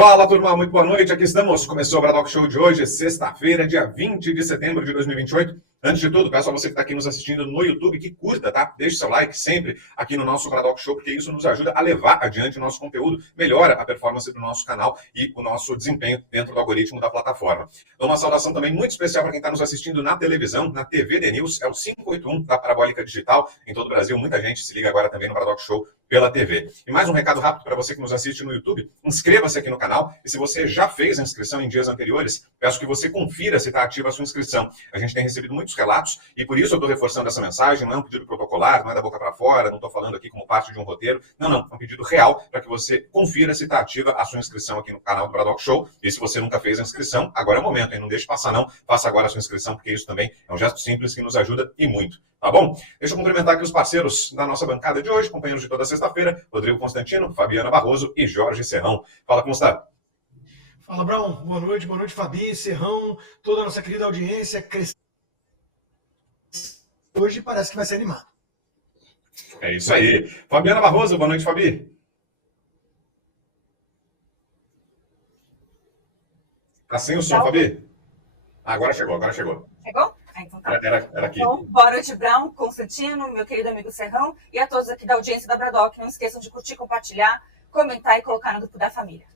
Fala, turma, muito boa noite, aqui estamos. Começou o Bradock Show de hoje, sexta-feira, dia 20 de setembro de 2028. Antes de tudo, peço a você que está aqui nos assistindo no YouTube que curta, tá? Deixe seu like sempre aqui no nosso Bradock Show, porque isso nos ajuda a levar adiante o nosso conteúdo, melhora a performance do nosso canal e o nosso desempenho dentro do algoritmo da plataforma. Então, uma saudação também muito especial para quem está nos assistindo na televisão, na TV The News, é o 581 da Parabólica Digital. Em todo o Brasil, muita gente se liga agora também no Bradock Show pela TV. E mais um recado rápido para você que nos assiste no YouTube, inscreva-se aqui no canal e se você já fez a inscrição em dias anteriores, peço que você confira se está ativa a sua inscrição. A gente tem recebido muitos relatos e por isso eu estou reforçando essa mensagem, não é um pedido protocolar, não é da boca para fora, não estou falando aqui como parte de um roteiro, não, é um pedido real para que você confira se está ativa a sua inscrição aqui no canal do Bradock Show. E se você nunca fez a inscrição, agora é o momento, hein? Não deixe passar não, faça agora a sua inscrição, porque isso também é um gesto simples que nos ajuda e muito. Tá bom? Deixa eu cumprimentar aqui os parceiros da nossa bancada de hoje, companheiros de toda sexta-feira, Rodrigo Constantino, Fabiana Barroso e Jorge Serrão. Fala, como está? Fala, Brown. Boa noite, Fabi, Serrão, toda a nossa querida audiência. Hoje parece que vai ser animado. É isso aí. Fabiana Barroso, boa noite, Fabi. Tá sem o som, Fabi? Agora chegou. Chegou? Então tá. Era aqui. Então, boa noite, Brown, Constantino, meu querido amigo Serrão, e a todos aqui da audiência da Bradock. Não esqueçam de curtir, compartilhar, comentar e colocar no grupo da família.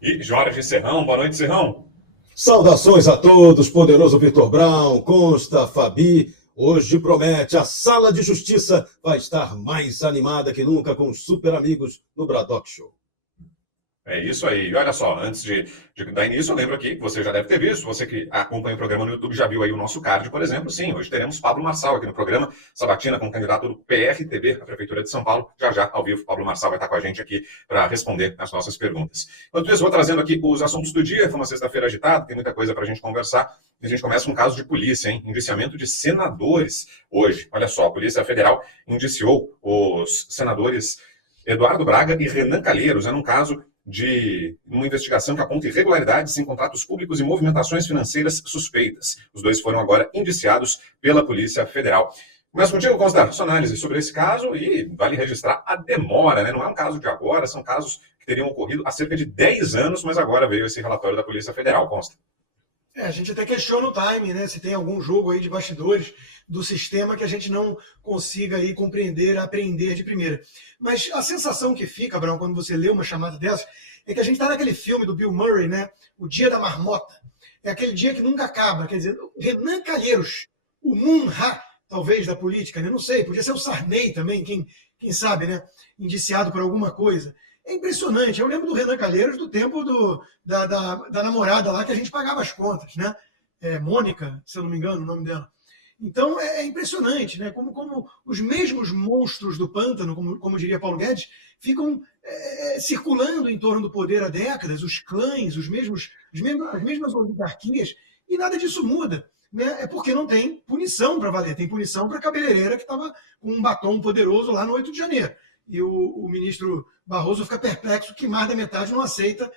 E Jorge Serrão, boa noite, Serrão. Saudações a todos, poderoso Vitor Brown, Consta, Fabi. Hoje promete, a Sala de Justiça vai estar mais animada que nunca com os super amigos no Bradock Show. É isso aí. E olha só, antes de dar início, eu lembro aqui que você já deve ter visto, você que acompanha o programa no YouTube já viu aí o nosso card, por exemplo. Sim, hoje teremos Pablo Marçal aqui no programa, sabatina com o candidato do PRTB, a Prefeitura de São Paulo. Já, ao vivo, Pablo Marçal vai estar com a gente aqui para responder as nossas perguntas. Enquanto isso, vou trazendo aqui os assuntos do dia. Foi uma sexta-feira agitada, tem muita coisa para a gente conversar. E a gente começa com um caso de polícia, hein? Indiciamento de senadores hoje. Olha só, a Polícia Federal indiciou os senadores Eduardo Braga e Renan Calheiros. É num caso de uma investigação que aponta irregularidades em contratos públicos e movimentações financeiras suspeitas. Os dois foram agora indiciados pela Polícia Federal. Começo contigo, Consta, sua análise sobre esse caso e vale registrar a demora, né? Não é um caso de agora, são casos que teriam ocorrido há cerca de 10 anos, mas agora veio esse relatório da Polícia Federal, Consta. A gente até questiona o time, né? Se tem algum jogo aí de bastidores do sistema que a gente não consiga aí compreender, aprender de primeira. Mas a sensação que fica, Brown, quando você lê uma chamada dessa, é que a gente está naquele filme do Bill Murray, né? O Dia da Marmota. É aquele dia que nunca acaba. Quer dizer, Renan Calheiros, o Munha, talvez, da política, né? Não sei, podia ser o Sarney também, quem sabe, né? Indiciado por alguma coisa. É impressionante. Eu lembro do Renan Calheiros do tempo da namorada lá que a gente pagava as contas, né? Mônica, se eu não me engano, o nome dela. Então é impressionante, né? Como os mesmos monstros do pântano, como diria Paulo Guedes, ficam circulando em torno do poder há décadas, os clãs, as mesmas oligarquias, e nada disso muda. Né? É porque não tem punição para valer, tem punição para a cabeleireira que estava com um batom poderoso lá no 8 de janeiro. E o ministro Barroso fica perplexo que mais da metade não aceita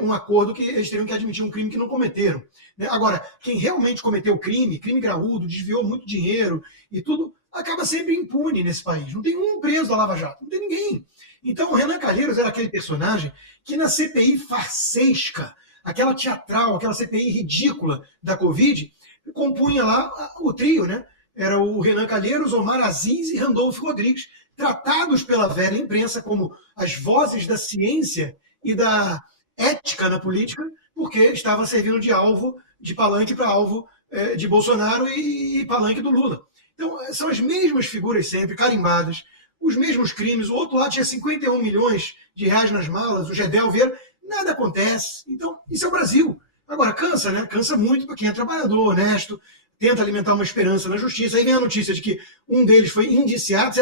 um acordo que eles teriam que admitir um crime que não cometeram. Né? Agora, quem realmente cometeu crime graúdo, desviou muito dinheiro e tudo, acaba sempre impune nesse país. Não tem um preso da Lava Jato, não tem ninguém. Então, o Renan Calheiros era aquele personagem que na CPI farsesca, aquela teatral, aquela CPI ridícula da Covid, compunha lá o trio, né? Era o Renan Calheiros, Omar Aziz e Randolfo Rodrigues, tratados pela velha imprensa como as vozes da ciência e da ética na política, porque estava servindo de palanque para alvo de Bolsonaro e palanque do Lula. Então, são as mesmas figuras sempre, carimbadas, os mesmos crimes. O outro lado tinha 51 milhões de reais nas malas, o Gedel Vieira, nada acontece. Então, isso é o Brasil. Agora, cansa, né? Cansa muito para quem é trabalhador, honesto, tenta alimentar uma esperança na justiça. Aí vem a notícia de que um deles foi indiciado,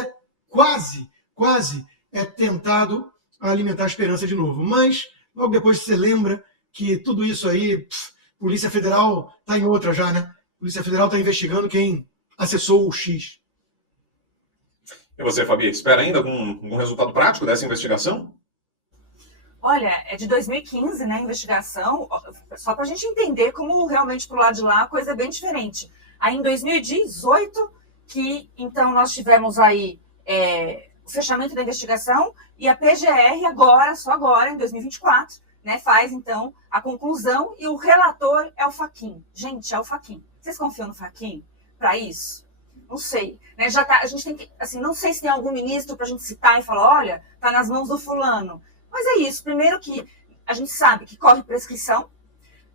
quase é tentado alimentar a esperança de novo. Mas, logo depois você lembra que tudo isso aí, Polícia Federal está em outra já, né? Polícia Federal está investigando quem acessou o X. E você, Fabi, espera ainda algum resultado prático dessa investigação? Olha, é de 2015, né, a investigação, só para a gente entender como realmente pro lado de lá a coisa é bem diferente. Aí em 2018, que então nós tivemos aí o fechamento da investigação e a PGR agora, só agora, em 2024, né, faz, então, a conclusão e o relator é o Fachin. Gente, é o Fachin. Vocês confiam no Fachin para isso? Não sei. Né? A gente tem que, assim, não sei se tem algum ministro para a gente citar e falar, olha, está nas mãos do fulano. Mas é isso. Primeiro que a gente sabe que corre prescrição.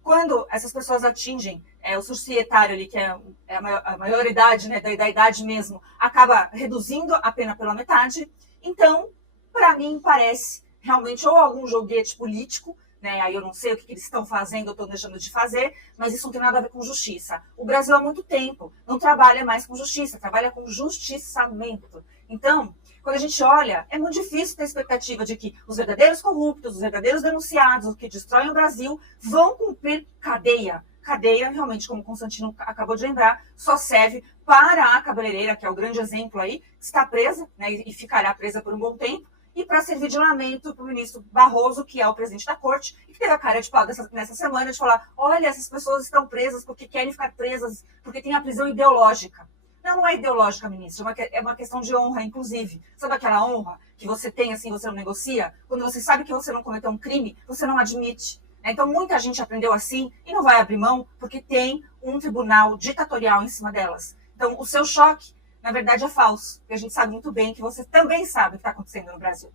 Quando essas pessoas atingem o societário ali, que é a maioridade, né, da idade mesmo, acaba reduzindo a pena pela metade. Então, para mim, parece realmente ou algum joguete político, né? Aí eu não sei o que eles estão fazendo ou estão deixando de fazer, mas isso não tem nada a ver com justiça. O Brasil há muito tempo não trabalha mais com justiça, trabalha com justiçamento. Então, quando a gente olha, é muito difícil ter expectativa de que os verdadeiros corruptos, os verdadeiros denunciados, os que destroem o Brasil, vão cumprir cadeia. Cadeia, realmente, como o Constantino acabou de lembrar, só serve para a cabeleireira, que é o grande exemplo aí, que está presa, né, e ficará presa por um bom tempo, e para servir de lamento para o ministro Barroso, que é o presidente da corte, e que teve a cara de pau nessa semana de falar, olha, essas pessoas estão presas porque querem ficar presas, porque tem a prisão ideológica. Não é ideológica, ministro, é uma questão de honra, inclusive. Sabe aquela honra que você tem, assim, você não negocia? Quando você sabe que você não cometeu um crime, você não admite. Então, muita gente aprendeu assim e não vai abrir mão porque tem um tribunal ditatorial em cima delas. Então, o seu choque, na verdade, é falso. E a gente sabe muito bem que você também sabe o que está acontecendo no Brasil.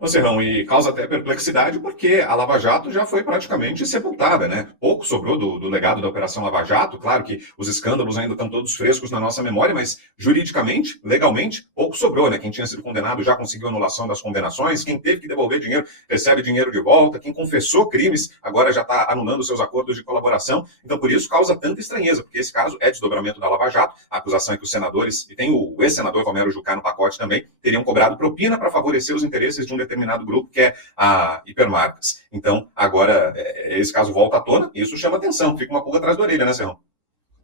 Ô Serrão, e causa até perplexidade porque a Lava Jato já foi praticamente sepultada, né? Pouco sobrou do legado da Operação Lava Jato. Claro que os escândalos ainda estão todos frescos na nossa memória, mas juridicamente, legalmente, pouco sobrou, né? Quem tinha sido condenado já conseguiu anulação das condenações, quem teve que devolver dinheiro recebe dinheiro de volta, quem confessou crimes agora já está anulando seus acordos de colaboração. Então, por isso, causa tanta estranheza, porque esse caso é desdobramento da Lava Jato. A acusação é que os senadores, e tem o ex-senador Romero Jucá no pacote também, teriam cobrado propina para favorecer os interesses de um determinado grupo, que é a Hipermarcas. Então, agora, esse caso volta à tona, e isso chama atenção, fica uma pulga atrás da orelha, né, Serrão?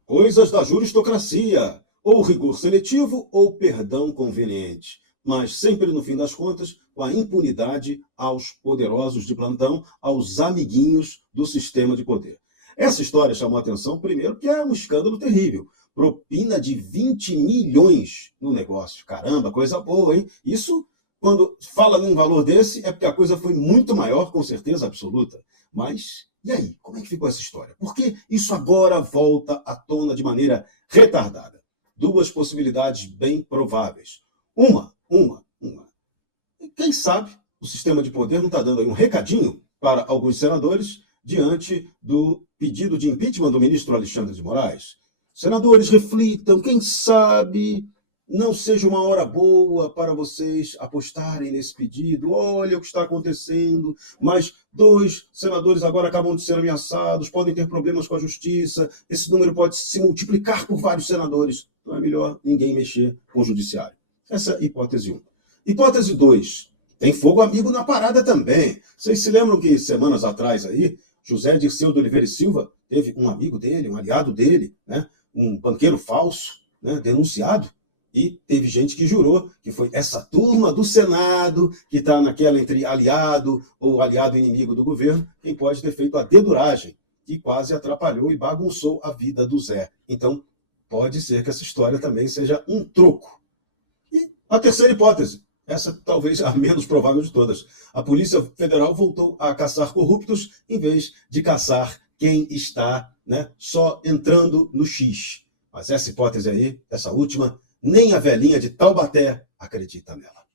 Coisas da juristocracia, ou rigor seletivo ou perdão conveniente, mas sempre, no fim das contas, com a impunidade aos poderosos de plantão, aos amiguinhos do sistema de poder. Essa história chamou a atenção, primeiro, que é um escândalo terrível. Propina de 20 milhões no negócio. Caramba, coisa boa, hein? Isso, quando fala num valor desse, é porque a coisa foi muito maior, com certeza absoluta. Mas, e aí? Como é que ficou essa história? Por que isso agora volta à tona de maneira retardada? Duas possibilidades bem prováveis. Uma. Quem sabe o sistema de poder não está dando aí um recadinho para alguns senadores diante do pedido de impeachment do ministro Alexandre de Moraes? Senadores, reflitam, quem sabe não seja uma hora boa para vocês apostarem nesse pedido. Olha o que está acontecendo, mas 2 senadores agora acabam de ser ameaçados, podem ter problemas com a justiça, esse número pode se multiplicar por vários senadores. Então é melhor ninguém mexer com o judiciário. Essa é hipótese 1. Hipótese 2. Tem fogo amigo na parada também. Vocês se lembram que semanas atrás aí, José Dirceu de Oliveira e Silva teve um amigo dele, um aliado dele, né? Um banqueiro falso, né? Denunciado. E teve gente que jurou que foi essa turma do Senado que está naquela entre aliado ou aliado inimigo do governo, quem pode ter feito a deduragem, que quase atrapalhou e bagunçou a vida do Zé. Então, pode ser que essa história também seja um troco. E a terceira hipótese, essa talvez a menos provável de todas. A Polícia Federal voltou a caçar corruptos em vez de caçar quem está, né, só entrando no X. Mas essa hipótese aí, essa última, nem a velhinha de Taubaté acredita nela.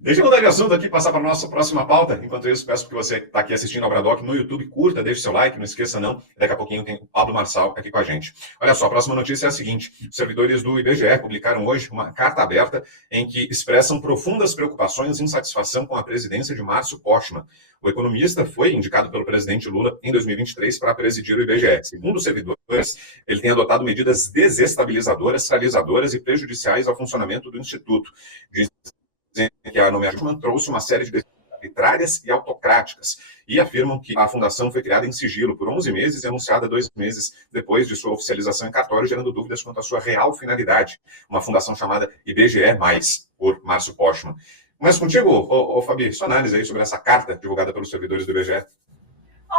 Deixa eu mudar de assunto aqui e passar para a nossa próxima pauta. Enquanto isso, peço que você que está aqui assistindo ao Bradock no YouTube, curta, deixe seu like, não esqueça não. Daqui a pouquinho tem o Pablo Marçal aqui com a gente. Olha só, a próxima notícia é a seguinte. Os servidores do IBGE publicaram hoje uma carta aberta em que expressam profundas preocupações e insatisfação com a presidência de Márcio Postman. O economista foi indicado pelo presidente Lula em 2023 para presidir o IBGE. Segundo os servidores, ele tem adotado medidas desestabilizadoras, centralizadoras e prejudiciais ao funcionamento do Instituto. Dizem que a nomeação trouxe uma série de decisões arbitrárias e autocráticas e afirmam que a fundação foi criada em sigilo por 11 meses e anunciada 2 meses depois de sua oficialização em cartório, gerando dúvidas quanto à sua real finalidade. Uma fundação chamada IBGE+, por Márcio Postman. Mas contigo, Fabi, sua análise aí sobre essa carta divulgada pelos servidores do IBGE.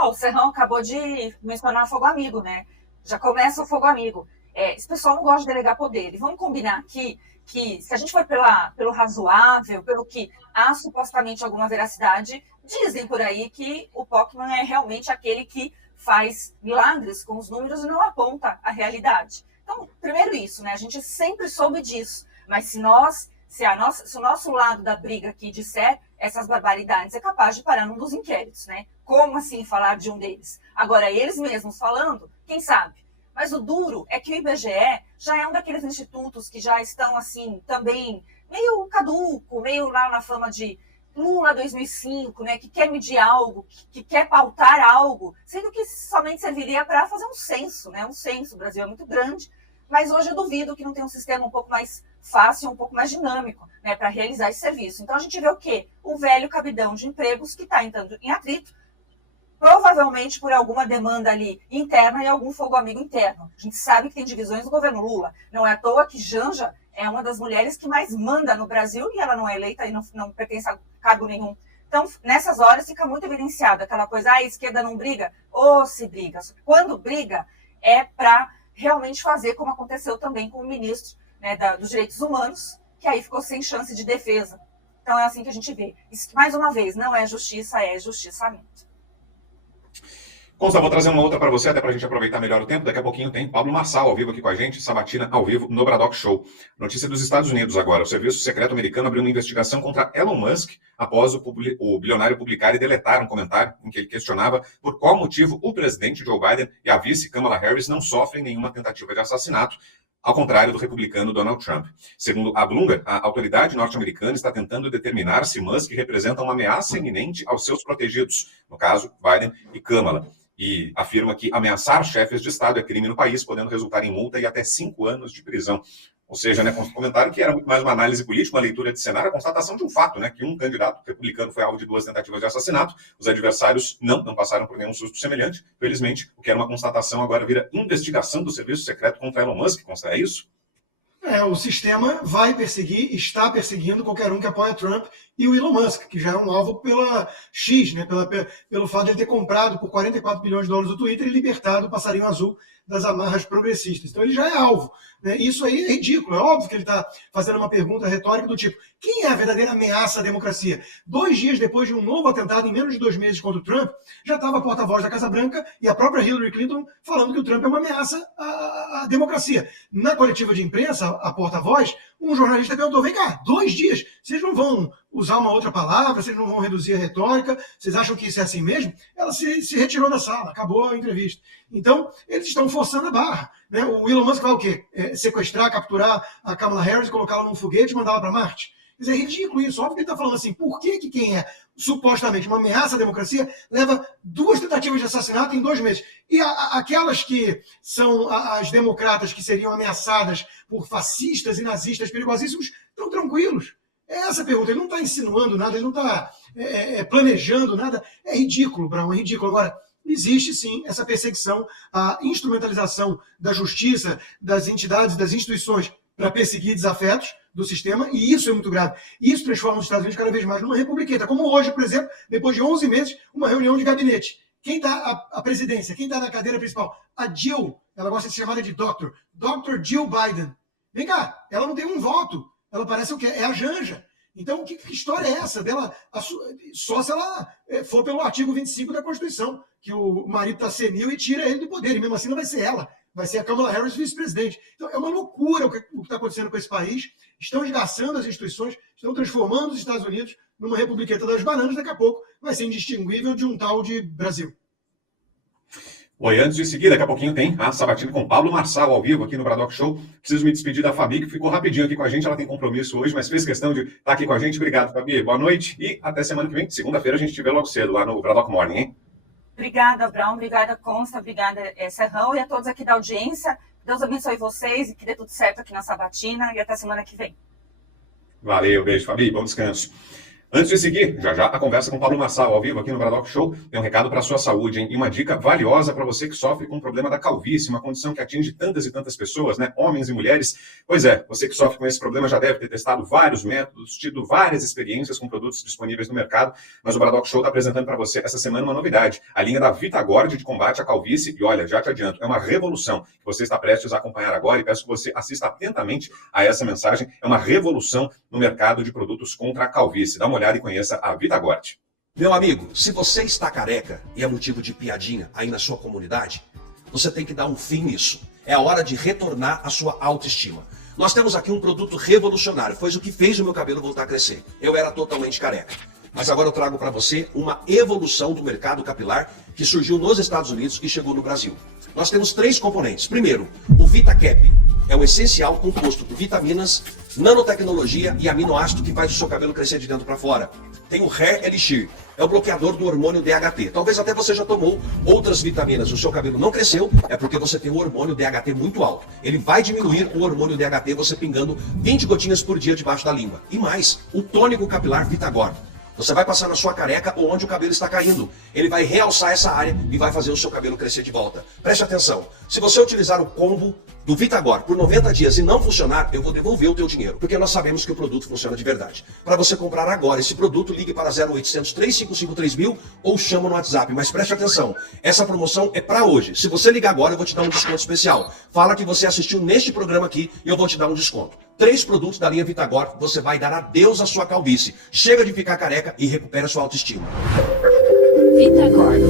O Serrão acabou de mencionar fogo amigo, né? Já começa o fogo amigo. esse pessoal não gosta de delegar poder. E vamos combinar aqui que, se a gente for pelo razoável, pelo que há supostamente alguma veracidade, dizem por aí que o Pokman é realmente aquele que faz milagres com os números e não aponta a realidade. Então, primeiro isso, né? A gente sempre soube disso, mas se o nosso lado da briga aqui disser essas barbaridades, é capaz de parar num dos inquéritos, né? Como assim falar de um deles? Agora, eles mesmos falando, quem sabe? Mas o duro é que o IBGE já é um daqueles institutos que já estão, assim, também meio caduco, meio lá na fama de Lula 2005, né? Que quer medir algo, que quer pautar algo, sendo que somente serviria para fazer um censo, né? Um censo, o Brasil é muito grande, mas hoje eu duvido que não tenha um sistema um pouco mais fácil, um pouco mais dinâmico, né, para realizar esse serviço. Então a gente vê o quê? O velho cabidão de empregos que está entrando em atrito, provavelmente por alguma demanda ali interna e algum fogo amigo interno. A gente sabe que tem divisões no governo Lula. Não é à toa que Janja é uma das mulheres que mais manda no Brasil e ela não é eleita e não pertence a cargo nenhum. Então, nessas horas fica muito evidenciado aquela coisa, a esquerda não briga, ou se briga. Quando briga, é para realmente fazer como aconteceu também com o ministro, né, dos Direitos Humanos, que aí ficou sem chance de defesa. Então é assim que a gente vê. Isso, mais uma vez, não é justiça, é justiçamento. Consta, vou trazer uma outra para você, até para a gente aproveitar melhor o tempo. Daqui a pouquinho tem Pablo Marçal ao vivo aqui com a gente, Sabatina ao vivo no Braddock Show. Notícia dos Estados Unidos agora. O Serviço Secreto Americano abriu uma investigação contra Elon Musk após o bilionário publicar e deletar um comentário em que ele questionava por qual motivo o presidente Joe Biden e a vice Kamala Harris não sofrem nenhuma tentativa de assassinato, ao contrário do republicano Donald Trump. Segundo a Bloomberg, a autoridade norte-americana está tentando determinar se Musk representa uma ameaça iminente aos seus protegidos, no caso, Biden e Kamala. E afirma que ameaçar chefes de Estado é crime no país, podendo resultar em multa e até 5 anos de prisão. Ou seja, né, com um comentário que era muito mais uma análise política, uma leitura de cenário, a constatação de um fato, né, que um candidato republicano foi alvo de 2 tentativas de assassinato, os adversários não passaram por nenhum susto semelhante. Felizmente, o que era uma constatação agora vira investigação do Serviço Secreto contra Elon Musk, consta, é isso? O sistema vai perseguir, está perseguindo qualquer um que apoia Trump e o Elon Musk, que já é um alvo pela X, né, pelo fato de ele ter comprado por 44 bilhões de dólares o Twitter e libertado o passarinho azul das amarras progressistas. Então ele já é alvo. Né? Isso aí é ridículo. É óbvio que ele está fazendo uma pergunta retórica do tipo, quem é a verdadeira ameaça à democracia? 2 dias depois de um novo atentado, em menos de 2 meses contra o Trump, já estava a porta-voz da Casa Branca e a própria Hillary Clinton falando que o Trump é uma ameaça à democracia. Na coletiva de imprensa, a porta-voz, um jornalista perguntou, vem cá, 2 dias, vocês não vão usar uma outra palavra, vocês não vão reduzir a retórica, vocês acham que isso é assim mesmo? Ela se retirou da sala, acabou a entrevista. Então, eles estão forçando a barra. Né? O Elon Musk vai o quê? Sequestrar, capturar a Kamala Harris, colocá-la num foguete e mandá-la para Marte? Quer dizer, é ridículo isso. Óbvio que ele está falando assim, por que quem é supostamente uma ameaça à democracia leva 2 tentativas de assassinato em 2 meses? E aquelas que são as democratas que seriam ameaçadas por fascistas e nazistas perigosíssimos estão tranquilos? É essa a pergunta. Ele não está insinuando nada, ele não está planejando nada. É ridículo, Brown, é ridículo. Agora, existe sim essa perseguição, a instrumentalização da justiça, das entidades, das instituições para perseguir desafetos do sistema, e isso é muito grave. Isso transforma os Estados Unidos cada vez mais numa republiqueta, como hoje, por exemplo, depois de 11 meses, uma reunião de gabinete. Quem está à presidência? Quem está na cadeira principal? A Jill, ela gosta de ser chamada de Dr. Jill Biden. Vem cá, ela não tem um voto. Ela parece o quê? É a Janja. Então, que história é essa dela? Só se ela for pelo artigo 25 da Constituição, que o marido está senil e tira ele do poder, e mesmo assim não vai ser ela. Vai ser a Kamala Harris vice-presidente. Então, é uma loucura o que está acontecendo com esse país. Estão esgaçando as instituições, estão transformando os Estados Unidos numa republiqueta das bananas. Daqui a pouco vai ser indistinguível de um tal de Brasil. Oi, antes de seguir, daqui a pouquinho tem a Sabatina com Pablo Marçal ao vivo aqui no Braddock Show. Preciso me despedir da Fabi, que ficou rapidinho aqui com a gente. Ela tem compromisso hoje, mas fez questão de estar aqui com a gente. Obrigado, Fabi. Boa noite e até semana que vem. Segunda-feira a gente te vê logo cedo lá no Braddock Morning, hein? Obrigada, Brown. Obrigada, Consta. Obrigada, Serrão. E a todos aqui da audiência. Deus abençoe vocês e que dê tudo certo aqui na Sabatina. E até semana que vem. Valeu, beijo, Fabi. Bom descanso. Antes de seguir, já a conversa com o Pablo Marçal, ao vivo aqui no Braddock Show, tem um recado para a sua saúde, hein? E uma dica valiosa para você que sofre com o problema da calvície, uma condição que atinge tantas e tantas pessoas, né? Homens e mulheres. Pois é, você que sofre com esse problema já deve ter testado vários métodos, tido várias experiências com produtos disponíveis no mercado, mas o Braddock Show está apresentando para você essa semana uma novidade, a linha da VitaGord de combate à calvície, e olha, já te adianto, é uma revolução que você está prestes a acompanhar agora e peço que você assista atentamente a essa mensagem, é uma revolução no mercado de produtos contra a calvície. Dá uma olhada e conheça a VitaGord. Meu amigo, se você está careca e é motivo de piadinha aí na sua comunidade, você tem que dar um fim nisso. É a hora de retornar a sua autoestima. Nós temos aqui um produto revolucionário, foi o que fez o meu cabelo voltar a crescer. Eu era totalmente careca. Mas agora eu trago para você uma evolução do mercado capilar que surgiu nos Estados Unidos e chegou no Brasil. Nós temos 3 componentes. Primeiro, o VitaCap. É um essencial composto por vitaminas, nanotecnologia e aminoácido que faz o seu cabelo crescer de dentro para fora. Tem o Hair Elixir, é o bloqueador do hormônio DHT. Talvez até você já tomou outras vitaminas, o seu cabelo não cresceu, é porque você tem o hormônio DHT muito alto. Ele vai diminuir o hormônio DHT você pingando 20 gotinhas por dia debaixo da língua. E mais, o tônico capilar VitaGord. Você vai passar na sua careca ou onde o cabelo está caindo. Ele vai realçar essa área e vai fazer o seu cabelo crescer de volta. Preste atenção. Se você utilizar o combo do VitaGord por 90 dias e não funcionar, eu vou devolver o teu dinheiro. Porque nós sabemos que o produto funciona de verdade. Para você comprar agora esse produto, ligue para 0800 355 3000 ou chama no WhatsApp. Mas preste atenção. Essa promoção é para hoje. Se você ligar agora, eu vou te dar um desconto especial. Fala que você assistiu neste programa aqui e eu vou te dar um desconto. 3 produtos da linha VitaGord, você vai dar adeus à sua calvície. Chega de ficar careca e recupera sua autoestima. VitaGord.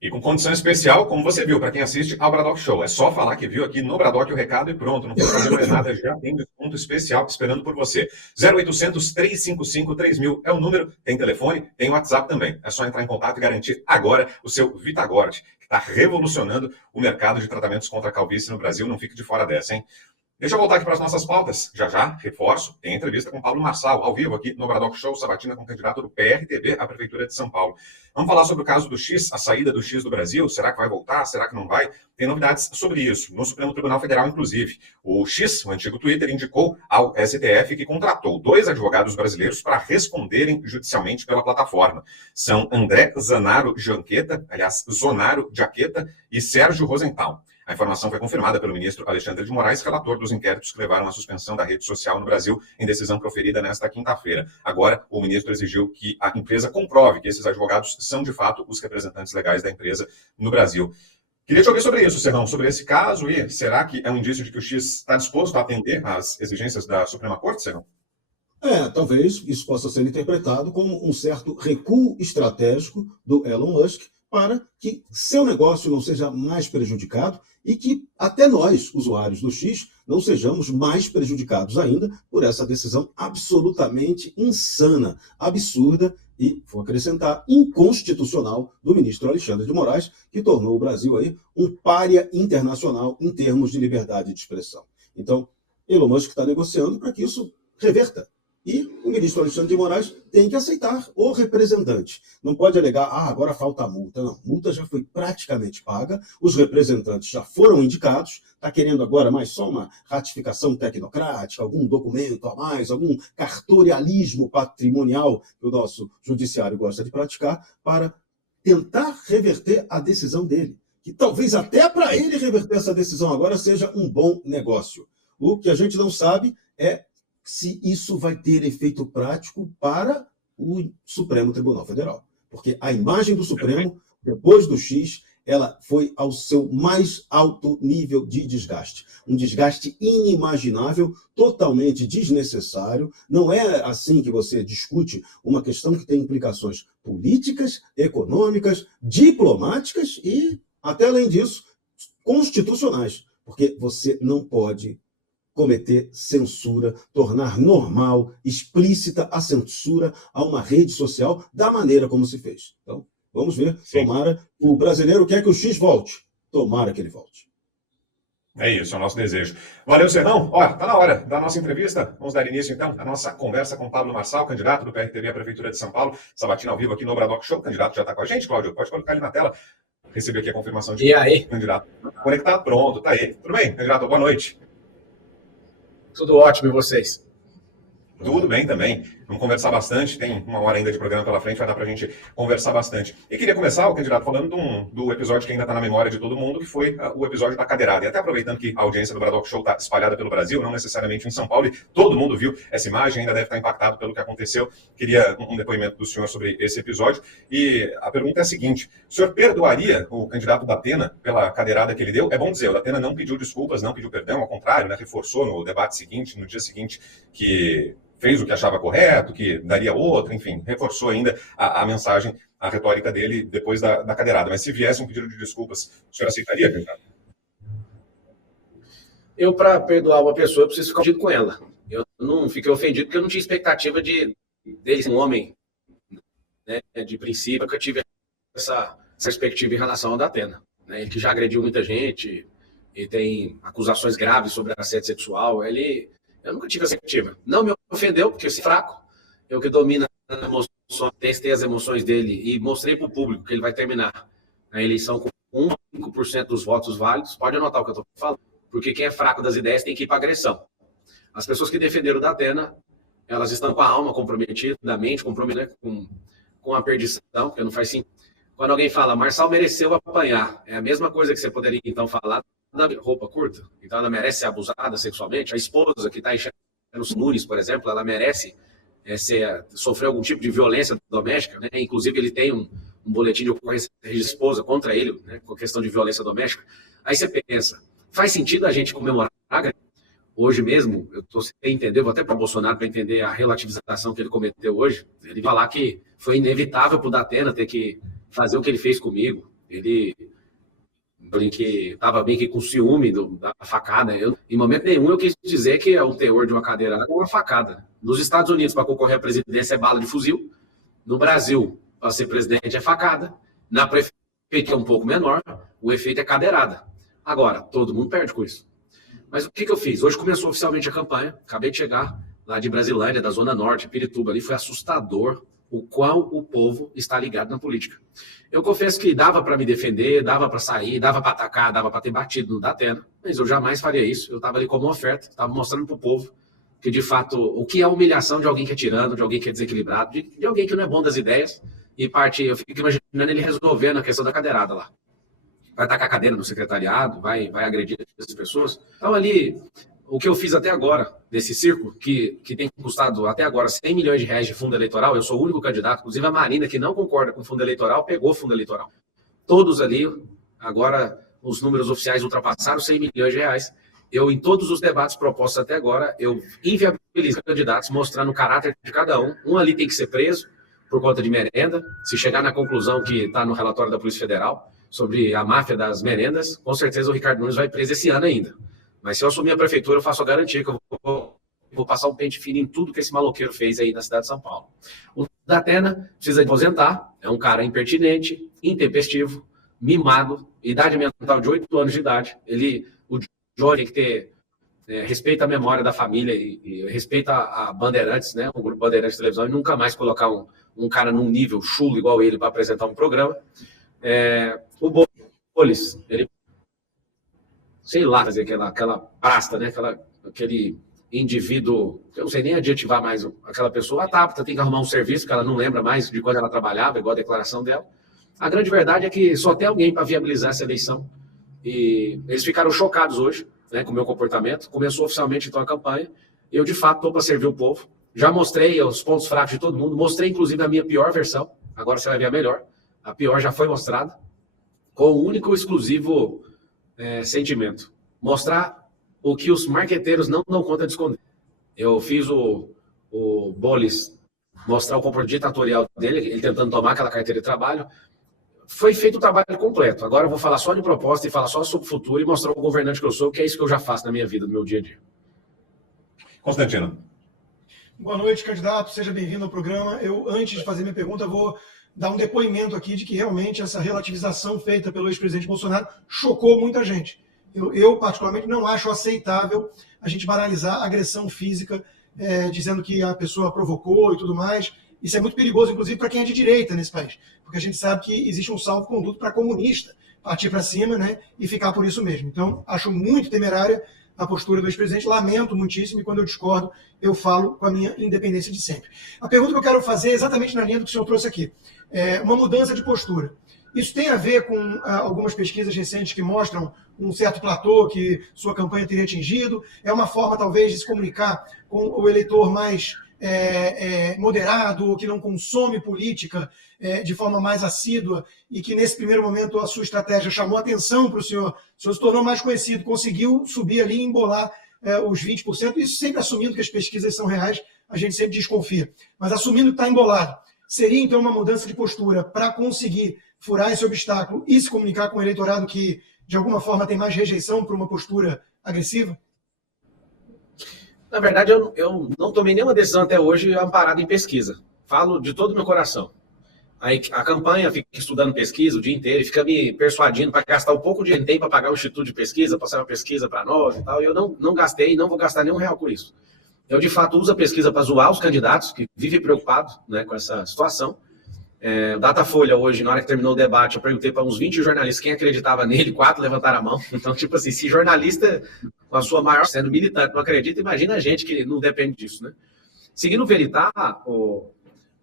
E com condição especial, como você viu, para quem assiste ao Braddock Show. É só falar que viu aqui no Braddock o recado e pronto. Não precisa fazer mais nada, já tem desconto especial esperando por você. 0800 355 3000 é o número, tem telefone, tem WhatsApp também. É só entrar em contato e garantir agora o seu VitaGord, que está revolucionando o mercado de tratamentos contra a calvície no Brasil. Não fique de fora dessa, hein? Deixa eu voltar aqui para as nossas pautas. Já, reforço, tem entrevista com Pablo Marçal, ao vivo aqui no Braddock Show, sabatina com o candidato do PRTB à Prefeitura de São Paulo. Vamos falar sobre o caso do X, a saída do X do Brasil. Será que vai voltar? Será que não vai? Tem novidades sobre isso, no Supremo Tribunal Federal, inclusive. O X, o antigo Twitter, indicou ao STF que contratou 2 advogados brasileiros para responderem judicialmente pela plataforma. São André Zanaro Zonaro Jaqueta e Sérgio Rosenthal. A informação foi confirmada pelo ministro Alexandre de Moraes, relator dos inquéritos que levaram à suspensão da rede social no Brasil, em decisão proferida nesta quinta-feira. Agora, o ministro exigiu que a empresa comprove que esses advogados são, de fato, os representantes legais da empresa no Brasil. Queria te ouvir sobre isso, Serrão, sobre esse caso, e será que é um indício de que o X está disposto a atender às exigências da Suprema Corte, Serrão? Talvez isso possa ser interpretado como um certo recuo estratégico do Elon Musk para que seu negócio não seja mais prejudicado e que até nós, usuários do X, não sejamos mais prejudicados ainda por essa decisão absolutamente insana, absurda e, vou acrescentar, inconstitucional do ministro Alexandre de Moraes, que tornou o Brasil aí um pária internacional em termos de liberdade de expressão. Então, Elon Musk está negociando para que isso reverta. E o ministro Alexandre de Moraes tem que aceitar o representante. Não pode alegar, agora falta a multa. Não, a multa já foi praticamente paga, os representantes já foram indicados, está querendo agora mais só uma ratificação tecnocrática, algum documento a mais, algum cartorialismo patrimonial que o nosso judiciário gosta de praticar, para tentar reverter a decisão dele. Que talvez até para ele reverter essa decisão agora seja um bom negócio. O que a gente não sabe é se isso vai ter efeito prático para o Supremo Tribunal Federal. Porque a imagem do Supremo, depois do X, ela foi ao seu mais alto nível de desgaste. Um desgaste inimaginável, totalmente desnecessário. Não é assim que você discute uma questão que tem implicações políticas, econômicas, diplomáticas e, até além disso, constitucionais. Porque você não pode cometer censura, tornar normal, explícita a censura a uma rede social da maneira como se fez. Então, vamos ver. Sim. Tomara. O brasileiro quer que o X volte. Tomara que ele volte. É isso, é o nosso desejo. Valeu, Serrão. Tá na hora da nossa entrevista. Vamos dar início, então, à nossa conversa com Pablo Marçal, candidato do PRTB à Prefeitura de São Paulo. Sabatina ao vivo aqui no Braddock Show. O candidato já está com a gente, Cláudio. Pode colocar ali na tela. Recebi aqui a confirmação de que o candidato conectado. Pronto, tá aí. Tudo bem, candidato? Boa noite. Tudo ótimo, e vocês? Tudo bem também. Vamos conversar bastante. Tem uma hora ainda de programa pela frente, vai dar para a gente conversar bastante. E queria começar, o candidato, falando do episódio que ainda está na memória de todo mundo, que foi o episódio da cadeirada. E até aproveitando que a audiência do Braddock Show está espalhada pelo Brasil, não necessariamente em São Paulo, e todo mundo viu essa imagem, ainda deve estar impactado pelo que aconteceu. Queria um depoimento do senhor sobre esse episódio. E a pergunta é a seguinte: o senhor perdoaria o candidato da Atena pela cadeirada que ele deu? É bom dizer, o da Atena não pediu desculpas, não pediu perdão, ao contrário, né, reforçou no debate seguinte, no dia seguinte, que fez o que achava correto, que daria outro, enfim, reforçou ainda a mensagem, a retórica dele depois da cadeirada. Mas se viesse um pedido de desculpas, o senhor aceitaria, candidato? Eu, para perdoar uma pessoa, eu preciso ficar ofendido com ela. Eu não fiquei ofendido porque eu não tinha expectativa dele ser um homem, né, de princípio. Eu nunca tive essa perspectiva em relação ao da Atena, né? Ele que já agrediu muita gente e tem acusações graves sobre assédio sexual. Eu nunca tive essa perspectiva. Não me ofendeu, porque eu sou fraco. Eu que domino as emoções, testei as emoções dele e mostrei para o público que ele vai terminar a eleição com 5% dos votos válidos. Pode anotar o que eu estou falando. Porque quem é fraco das ideias tem que ir para agressão. As pessoas que defenderam o da Atena, elas estão com a alma comprometida, da mente comprometida, né, com a perdição, porque não faz sentido. Quando alguém fala, Marçal mereceu apanhar, é a mesma coisa que você poderia então falar da roupa curta. Então ela merece ser abusada sexualmente. A esposa que está enxergando os Nunes, por exemplo, ela merece sofrer algum tipo de violência doméstica, né? Inclusive ele tem um boletim de ocorrência de esposa contra ele, né, com questão de violência doméstica. Aí você pensa, faz sentido a gente comemorar? Hoje mesmo, eu estou sem entender, vou até para o Bolsonaro para entender a relativização que ele cometeu hoje. Ele falar que foi inevitável para o Datena ter que fazer o que ele fez comigo. Ele que estava bem que com ciúme da facada. Em momento nenhum eu quis dizer que o teor de uma cadeirada é uma facada. Nos Estados Unidos, para concorrer à presidência, é bala de fuzil. No Brasil, para ser presidente, é facada. Na prefeitura, é um pouco menor, o efeito é cadeirada. Agora, todo mundo perde com isso. Mas o que eu fiz? Hoje começou oficialmente a campanha. Acabei de chegar lá de Brasilândia, da Zona Norte, Pirituba. Ali foi assustador o qual o povo está ligado na política. Eu confesso que dava para me defender, dava para sair, dava para atacar, dava para ter batido no Datena, mas eu jamais faria isso. Eu estava ali como oferta, estava mostrando para o povo que, de fato, o que é a humilhação de alguém que é tirano, de alguém que é desequilibrado, de alguém que não é bom das ideias, e eu fico imaginando ele resolvendo a questão da cadeirada lá. Vai tacar a cadeira no secretariado, vai agredir as pessoas. Então, ali, o que eu fiz até agora, desse circo, que tem custado até agora 100 milhões de reais de fundo eleitoral, eu sou o único candidato, inclusive a Marina, que não concorda com fundo eleitoral, pegou fundo eleitoral. Todos ali, agora, os números oficiais ultrapassaram 100 milhões de reais. Eu, em todos os debates propostos até agora, eu inviabilizo candidatos, mostrando o caráter de cada um. Um ali tem que ser preso por conta de merenda. Se chegar na conclusão que está no relatório da Polícia Federal sobre a máfia das merendas, com certeza o Ricardo Nunes vai preso esse ano ainda. Mas se eu assumir a prefeitura, eu faço a garantia que eu vou passar um pente fino em tudo que esse maloqueiro fez aí na cidade de São Paulo. O Datena precisa aposentar, é um cara impertinente, intempestivo, mimado, idade mental de 8 anos de idade. O Jorge tem que ter respeito à memória da família e respeito a Bandeirantes, né, o grupo Bandeirantes de televisão, e nunca mais colocar um cara num nível chulo igual ele para apresentar um programa. O Bolis, ele, sei lá, fazer aquela pasta, né, aquele indivíduo, eu não sei nem adjetivar mais aquela pessoa, apta, tem que arrumar um serviço que ela não lembra mais de quando ela trabalhava, igual a declaração dela. A grande verdade é que só tem alguém para viabilizar essa eleição. E eles ficaram chocados hoje, né, com o meu comportamento. Começou oficialmente então a campanha. Eu, de fato, estou para servir o povo. Já mostrei os pontos fracos de todo mundo. Mostrei, inclusive, a minha pior versão. Agora você vai ver a melhor. A pior já foi mostrada. Com o único e exclusivo sentimento. Mostrar o que os marqueteiros não dão conta de esconder. Eu fiz o Bolis mostrar o comportamento ditatorial dele, ele tentando tomar aquela carteira de trabalho. Foi feito o trabalho completo. Agora eu vou falar só de proposta e falar só sobre o futuro e mostrar o governante que eu sou, que é isso que eu já faço na minha vida, no meu dia a dia. Constantino. Boa noite, candidato. Seja bem-vindo ao programa. Eu, antes de fazer minha pergunta, vou dar um depoimento aqui de que realmente essa relativização feita pelo ex-presidente Bolsonaro chocou muita gente. Eu, particularmente, não acho aceitável a gente banalizar a agressão física, dizendo que a pessoa provocou e tudo mais. Isso é muito perigoso, inclusive, para quem é de direita nesse país, porque a gente sabe que existe um salvo-conduto para comunista partir para cima, né, e ficar por isso mesmo. Então, acho muito temerária a postura do ex-presidente, lamento muitíssimo, e quando eu discordo, eu falo com a minha independência de sempre. A pergunta que eu quero fazer é exatamente na linha do que o senhor trouxe aqui. Uma mudança de postura. Isso tem a ver com algumas pesquisas recentes que mostram um certo platô que sua campanha teria atingido? É uma forma, talvez, de se comunicar com o eleitor mais moderado, que não consome política de forma mais assídua, e que, nesse primeiro momento, a sua estratégia chamou atenção para o senhor se tornou mais conhecido, conseguiu subir ali e embolar os 20%, isso sempre assumindo que as pesquisas são reais, a gente sempre desconfia. Mas assumindo que está embolado, seria, então, uma mudança de postura para conseguir furar esse obstáculo e se comunicar com o eleitorado que, de alguma forma, tem mais rejeição por uma postura agressiva? Na verdade, eu não tomei nenhuma decisão até hoje amparada em pesquisa. Falo de todo o meu coração. Aí a campanha fica estudando pesquisa o dia inteiro e fica me persuadindo para gastar um pouco de dinheiro que tem para pagar o instituto de pesquisa, passar uma pesquisa para nós e tal. E eu não gastei e não vou gastar nenhum real com isso. Eu, de fato, uso a pesquisa para zoar os candidatos que vivem preocupados, né, com essa situação. Datafolha, hoje, na hora que terminou o debate, eu perguntei para uns 20 jornalistas quem acreditava nele, 4 levantaram a mão. Então, tipo assim, se jornalista, com a sua maior, sendo militante, não acredita, imagina a gente que não depende disso, né? Seguindo o Veritá,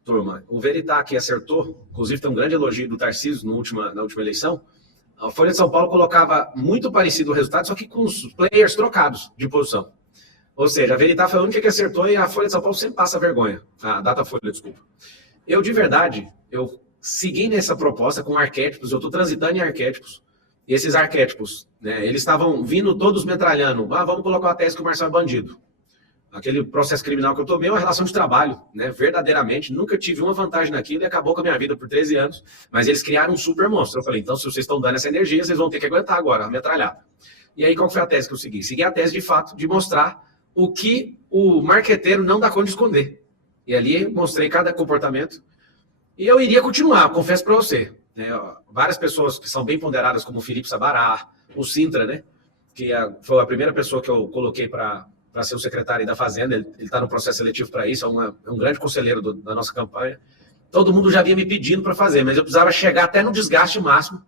turma, o Veritá que acertou, inclusive tem um grande elogio do Tarcísio na última eleição, a Folha de São Paulo colocava muito parecido o resultado, só que com os players trocados de posição. Ou seja, a Veritá foi a única que acertou e a Folha de São Paulo sempre passa vergonha. A Datafolha, desculpa. Eu, de verdade, eu segui nessa proposta com arquétipos, eu estou transitando em arquétipos. E esses arquétipos, né, eles estavam vindo todos metralhando. Vamos colocar a tese que o Marcelo é bandido. Aquele processo criminal que eu tomei é uma relação de trabalho, né, verdadeiramente. Nunca tive uma vantagem naquilo e acabou com a minha vida por 13 anos. Mas eles criaram um super monstro. Eu falei, então, se vocês estão dando essa energia, vocês vão ter que aguentar agora, a metralhada. E aí, qual foi a tese que eu segui? Segui a tese, de fato, de mostrar o que o marqueteiro não dá conta de esconder. E ali mostrei cada comportamento. E eu iria continuar, confesso para você. Né, várias pessoas que são bem ponderadas, como o Felipe Sabará, o Sintra, né, que foi a primeira pessoa que eu coloquei para ser o secretário da Fazenda, ele está no processo seletivo para isso, é um grande conselheiro da nossa campanha. Todo mundo já vinha me pedindo para fazer, mas eu precisava chegar até no desgaste máximo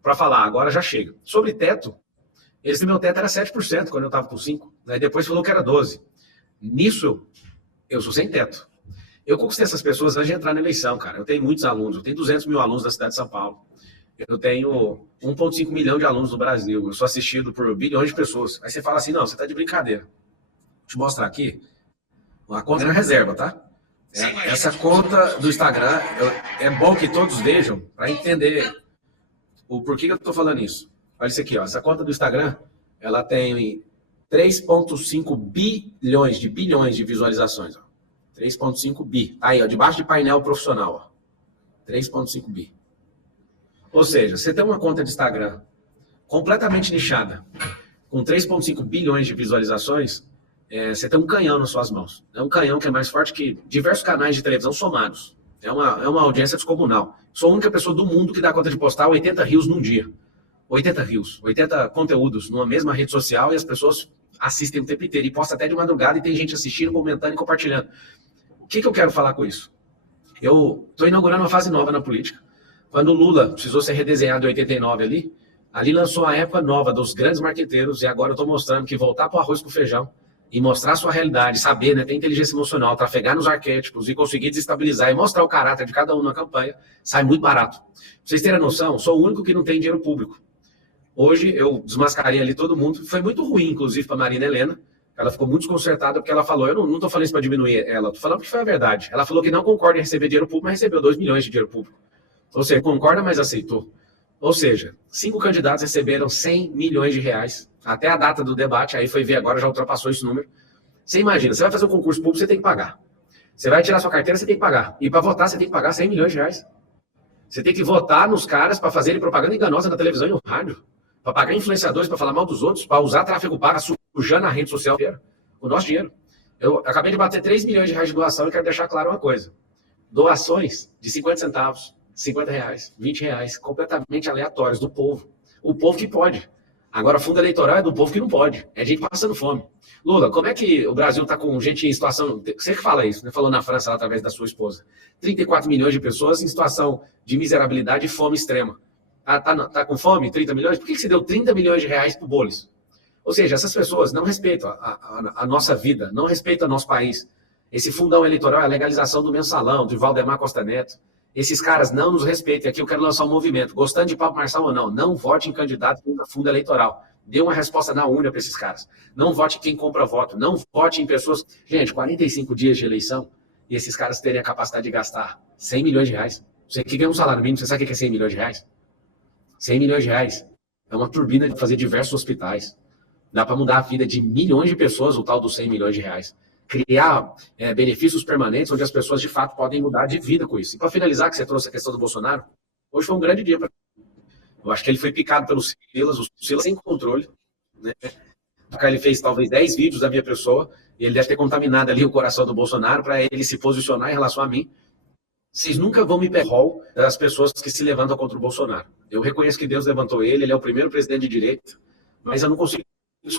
para falar, agora já chega. Sobre teto, meu teto era 7% quando eu estava com 5%, né, depois falou que era 12%. Nisso, eu sou sem teto. Eu conquistei essas pessoas antes de entrar na eleição, cara. Eu tenho muitos alunos, eu tenho 200 mil alunos na cidade de São Paulo. Eu tenho 1,5 milhão de alunos no Brasil. Eu sou assistido por bilhões de pessoas. Aí você fala assim, não, você tá de brincadeira. Vou te mostrar aqui. A conta é na reserva, tá? Essa conta do Instagram, é bom que todos vejam para entender o porquê que eu tô falando isso. Olha isso aqui, ó. Essa conta do Instagram, ela tem 3,5 bilhões de visualizações, ó. 3,5 bi. Aí, ó, debaixo de painel profissional, ó. 3,5 bi. Ou seja, você tem uma conta de Instagram completamente nichada, com 3,5 bilhões de visualizações, você tem um canhão nas suas mãos. É um canhão que é mais forte que diversos canais de televisão somados. É uma audiência descomunal. Sou a única pessoa do mundo que dá conta de postar 80 reels num dia. 80 reels, 80 conteúdos numa mesma rede social e as pessoas assistem o tempo inteiro. E posta até de madrugada e tem gente assistindo, comentando e compartilhando. O que eu quero falar com isso? Eu estou inaugurando uma fase nova na política. Quando o Lula precisou ser redesenhado em 89 ali lançou a época nova dos grandes marqueteiros e agora eu estou mostrando que voltar para o arroz com feijão e mostrar a sua realidade, saber, né, ter inteligência emocional, trafegar nos arquétipos e conseguir desestabilizar e mostrar o caráter de cada um na campanha, sai muito barato. Pra vocês terem noção, sou o único que não tem dinheiro público. Hoje eu desmascarei ali todo mundo. Foi muito ruim, inclusive, para Marina Helena. Ela ficou muito desconcertada porque ela falou, eu não estou falando isso para diminuir ela, estou falando porque foi a verdade. Ela falou que não concorda em receber dinheiro público, mas recebeu 2 milhões de dinheiro público. Ou seja, concorda, mas aceitou. Ou seja, 5 candidatos receberam 100 milhões de reais. Até a data do debate, aí foi ver agora, já ultrapassou esse número. Você imagina, você vai fazer um concurso público, você tem que pagar. Você vai tirar sua carteira, você tem que pagar. E para votar, você tem que pagar 100 milhões de reais. Você tem que votar nos caras para fazerem propaganda enganosa na televisão e no rádio. Para pagar influenciadores, para falar mal dos outros, para usar tráfego pago, sujando a rede social, o nosso dinheiro. Eu acabei de bater 3 milhões de reais de doação e quero deixar claro uma coisa. Doações de 50 centavos, 50 reais, 20 reais, completamente aleatórios do povo. O povo que pode. Agora, fundo eleitoral é do povo que não pode. É gente passando fome. Lula, como é que o Brasil está com gente em situação... Você que fala isso, né? Falou na França lá, através da sua esposa. 34 milhões de pessoas em situação de miserabilidade e fome extrema. Tá com fome? 30 milhões? Por que você deu 30 milhões de reais pro Boulos? Ou seja, essas pessoas não respeitam a nossa vida, não respeitam o nosso país. Esse fundão eleitoral é a legalização do mensalão, de Valdemar Costa Neto. Esses caras não nos respeitam. Aqui eu quero lançar um movimento. Gostando de Pablo Marçal ou não vote em candidato que usa fundo eleitoral. Dê uma resposta na urna para esses caras. Não vote quem compra voto. Não vote em pessoas... Gente, 45 dias de eleição e esses caras terem a capacidade de gastar 100 milhões de reais. Você que ganha um salário mínimo, você sabe o que é 100 milhões de reais? 100 milhões de reais. É uma turbina de fazer diversos hospitais. Dá para mudar a vida de milhões de pessoas, o tal dos 100 milhões de reais. Criar benefícios permanentes, onde as pessoas, de fato, podem mudar de vida com isso. E para finalizar, que você trouxe a questão do Bolsonaro, hoje foi um grande dia para mim. Eu acho que ele foi picado pelos Silas, o Silas sem controle, né? Ele fez talvez 10 vídeos da minha pessoa, e ele deve ter contaminado ali o coração do Bolsonaro para ele se posicionar em relação a mim. Vocês nunca vão me pegar rol das pessoas que se levantam contra o Bolsonaro. Eu reconheço que Deus levantou ele é o primeiro presidente de direita, mas eu não consigo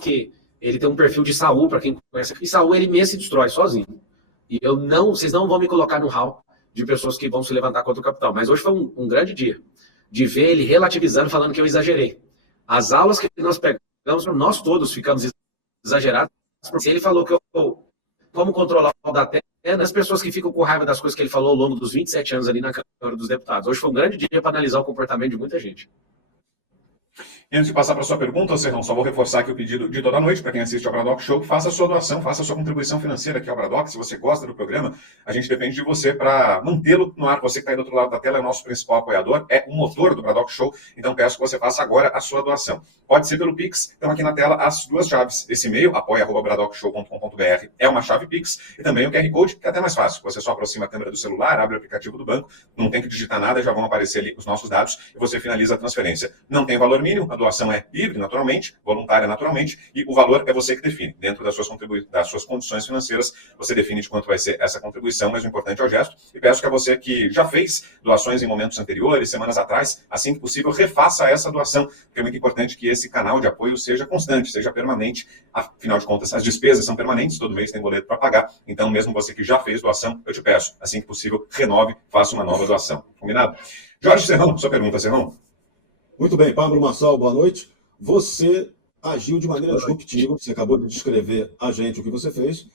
que ele tem um perfil de Saul, para quem conhece. E Saul, ele mesmo se destrói sozinho. E vocês não vão me colocar no hall de pessoas que vão se levantar contra o capital. Mas hoje foi um grande dia de ver ele relativizando, falando que eu exagerei. As aulas que nós pegamos, nós todos ficamos exagerados, porque ele falou que como controlar o da terra, as pessoas que ficam com raiva das coisas que ele falou ao longo dos 27 anos ali na Câmara dos Deputados. Hoje foi um grande dia para analisar o comportamento de muita gente. E antes de passar para a sua pergunta, Serrão, só vou reforçar aqui o pedido de toda noite para quem assiste ao Bradock Show, que faça a sua doação, faça a sua contribuição financeira aqui ao Bradock. Se você gosta do programa, a gente depende de você para mantê-lo no ar. Você que está aí do outro lado da tela é o nosso principal apoiador, é o motor do Bradock Show, então peço que você faça agora a sua doação. Pode ser pelo Pix, estão aqui na tela as duas chaves. Esse e-mail, apoia@bradockshow.com.br, é uma chave Pix, e também o QR Code, que é até mais fácil. Você só aproxima a câmera do celular, abre o aplicativo do banco, não tem que digitar nada, já vão aparecer ali os nossos dados e você finaliza a transferência. Não tem valor mínimo, a doação é livre, naturalmente, voluntária, naturalmente, e o valor é você que define. Dentro das suas condições financeiras, você define de quanto vai ser essa contribuição, mas o importante é o gesto. E peço que a você que já fez doações em momentos anteriores, semanas atrás, assim que possível, refaça essa doação, porque é muito importante que esse canal de apoio seja constante, seja permanente. Afinal de contas, as despesas são permanentes, todo mês tem boleto para pagar, então mesmo você que já fez doação, eu te peço, assim que possível, renove, faça uma nova doação. Combinado? Jorge Serrão, sua pergunta, Serrão. Muito bem, Pablo Marçal, boa noite. Você agiu de maneira disruptiva, você acabou de descrever a gente o que você fez.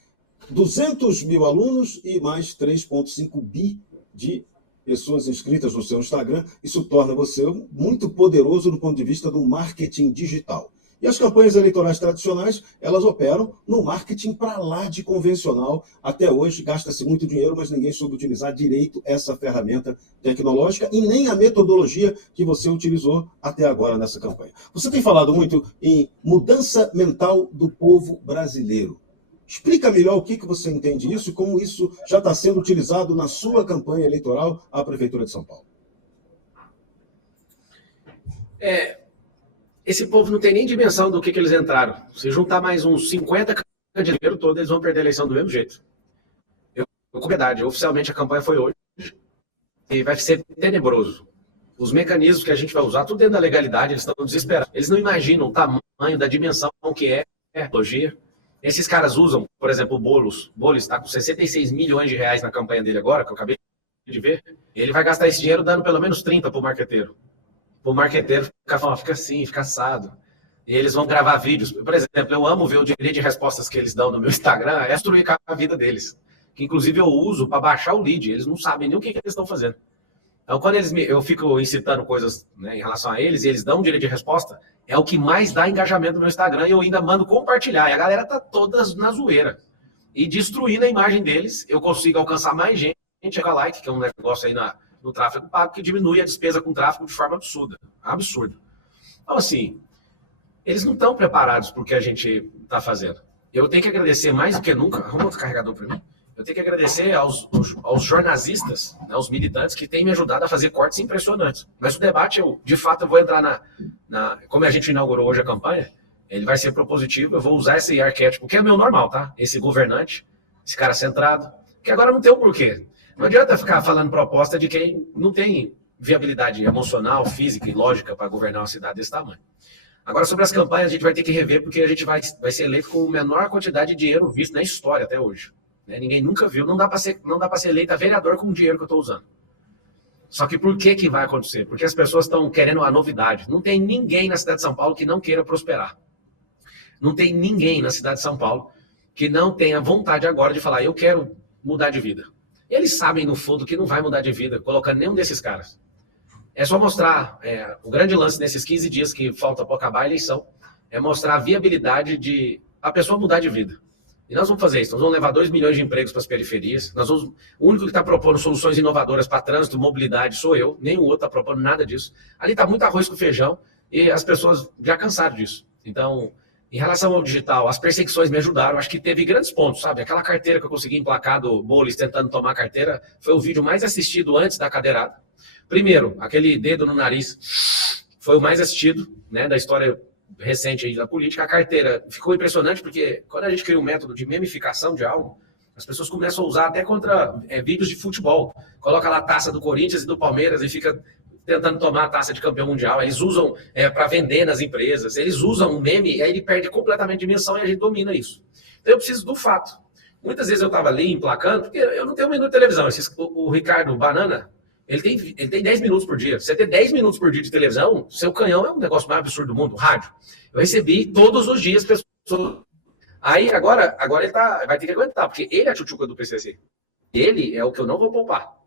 200 mil alunos e mais 3,5 bi de pessoas inscritas no seu Instagram. Isso torna você muito poderoso do ponto de vista do marketing digital. E as campanhas eleitorais tradicionais, elas operam no marketing para lá de convencional. Até hoje gasta-se muito dinheiro, mas ninguém soube utilizar direito essa ferramenta tecnológica e nem a metodologia que você utilizou até agora nessa campanha. Você tem falado muito em mudança mental do povo brasileiro. Explica melhor o que você entende disso e como isso já está sendo utilizado na sua campanha eleitoral à Prefeitura de São Paulo. Esse povo não tem nem dimensão do que eles entraram. Se juntar mais uns 50 candidatos todos, eles vão perder a eleição do mesmo jeito. Com verdade, oficialmente a campanha foi hoje e vai ser tenebroso. Os mecanismos que a gente vai usar, tudo dentro da legalidade, eles estão desesperados. Eles não imaginam o tamanho da dimensão que é a tecnologia. Esses caras usam, por exemplo, o Boulos. O Boulos está com 66 milhões de reais na campanha dele agora, que eu acabei de ver. Ele vai gastar esse dinheiro dando pelo menos 30 para o marqueteiro. O marqueteiro fica assim, fica assado. E eles vão gravar vídeos. Por exemplo, eu amo ver o direito de respostas que eles dão no meu Instagram, é destruir a vida deles. Que inclusive eu uso para baixar o lead. Eles não sabem nem o que eles estão fazendo. Então, quando eu fico incitando coisas, né, em relação a eles, e eles dão um direito de resposta, é o que mais dá engajamento no meu Instagram, e eu ainda mando compartilhar. E a galera tá toda na zoeira. E destruindo a imagem deles, eu consigo alcançar mais gente a like, que é um negócio aí no tráfego pago, que diminui a despesa com tráfego de forma absurda. Absurdo. Então, assim, eles não estão preparados para o que a gente está fazendo. Eu tenho que agradecer mais do que nunca. Arruma outro carregador para mim. Eu tenho que agradecer aos jornalistas, né, aos militantes que têm me ajudado a fazer cortes impressionantes. Mas o debate, de fato, eu vou entrar como a gente inaugurou hoje a campanha, ele vai ser propositivo, eu vou usar esse arquétipo, que é o meu normal, tá? Esse governante, esse cara centrado, que agora não tem um porquê. Não adianta ficar falando proposta de quem não tem viabilidade emocional, física e lógica para governar uma cidade desse tamanho. Agora, sobre as campanhas, a gente vai ter que rever, porque a gente vai ser eleito com a menor quantidade de dinheiro visto na história até hoje. Ninguém nunca viu, não dá para ser eleita vereador com o dinheiro que eu estou usando. Só que por que vai acontecer? Porque as pessoas estão querendo a novidade. Não tem ninguém na cidade de São Paulo que não queira prosperar. Não tem ninguém na cidade de São Paulo que não tenha vontade agora de falar, eu quero mudar de vida. Eles sabem, no fundo, que não vai mudar de vida colocando nenhum desses caras. É só mostrar, o grande lance nesses 15 dias que falta para acabar a eleição, é mostrar a viabilidade de a pessoa mudar de vida. E nós vamos fazer isso, nós vamos levar 2 milhões de empregos para as periferias, o único que está propondo soluções inovadoras para trânsito, mobilidade, sou eu, nenhum outro está propondo nada disso. Ali está muito arroz com feijão e as pessoas já cansaram disso. Então, em relação ao digital, as perseguições me ajudaram, acho que teve grandes pontos, sabe? Aquela carteira que eu consegui emplacar do Bolis tentando tomar a carteira, foi o vídeo mais assistido antes da cadeirada. Primeiro, aquele dedo no nariz foi o mais assistido, né, da história recente aí da política. A carteira ficou impressionante porque quando a gente cria um método de memificação de algo, as pessoas começam a usar até contra vídeos de futebol. Coloca lá a taça do Corinthians e do Palmeiras e fica tentando tomar a taça de campeão mundial. Eles usam para vender nas empresas, eles usam um meme e aí ele perde completamente a dimensão e a gente domina isso. Então eu preciso do fato. Muitas vezes eu estava ali emplacando, porque eu não tenho um minuto de televisão. O Ricardo Banana, ele tem 10 minutos por dia. Você ter 10 minutos por dia de televisão, seu canhão é um negócio mais absurdo do mundo, rádio. Eu recebi todos os dias pessoas. Aí agora ele vai ter que aguentar, porque ele é a tchutchuca do PCC. Ele é o que eu não vou poupar.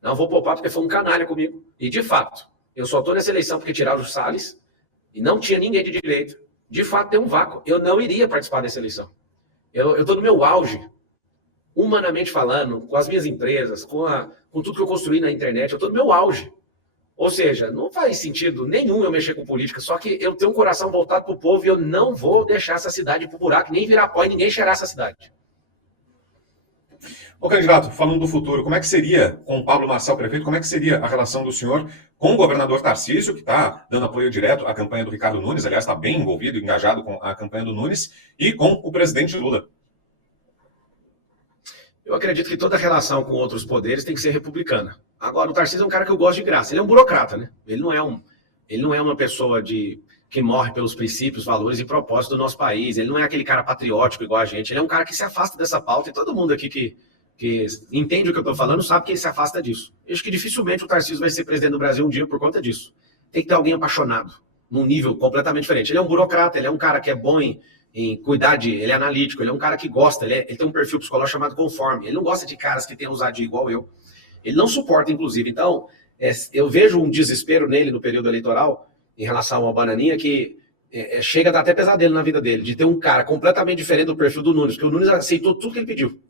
Não vou poupar porque foi um canalha comigo. E de fato, eu só estou nessa eleição porque tiraram o Salles e não tinha ninguém de direita. De fato, tem um vácuo. Eu não iria participar dessa eleição. Eu estou no meu auge, humanamente falando, com as minhas empresas, com tudo que eu construí na internet, eu estou no meu auge. Ou seja, não faz sentido nenhum eu mexer com política, só que eu tenho um coração voltado para o povo e eu não vou deixar essa cidade ir pro buraco, nem virar pó e ninguém cheirar essa cidade. Ô, candidato, falando do futuro, como é que seria, com o Pablo Marçal prefeito, como é que seria a relação do senhor com o governador Tarcísio, que está dando apoio direto à campanha do Ricardo Nunes, aliás, está bem envolvido, engajado com a campanha do Nunes, e com o presidente Lula? Eu acredito que toda relação com outros poderes tem que ser republicana. Agora, o Tarcísio é um cara que eu gosto de graça. Ele é um burocrata, né? Ele não é uma pessoa que morre pelos princípios, valores e propósitos do nosso país. Ele não é aquele cara patriótico igual a gente. Ele é um cara que se afasta dessa pauta. E todo mundo aqui que entende o que eu estou falando sabe que ele se afasta disso. Eu acho que dificilmente o Tarcísio vai ser presidente do Brasil um dia por conta disso. Tem que ter alguém apaixonado, num nível completamente diferente. Ele é um burocrata, ele é um cara que é bom em cuidar ele é analítico, ele é um cara que gosta, ele tem um perfil psicológico chamado conforme. Ele não gosta de caras que têm ousadia igual eu. Ele não suporta, inclusive. Então, eu vejo um desespero nele no período eleitoral, em relação ao Bananinha, que chega a dar até pesadelo na vida dele, de ter um cara completamente diferente do perfil do Nunes, porque o Nunes aceitou tudo que ele pediu.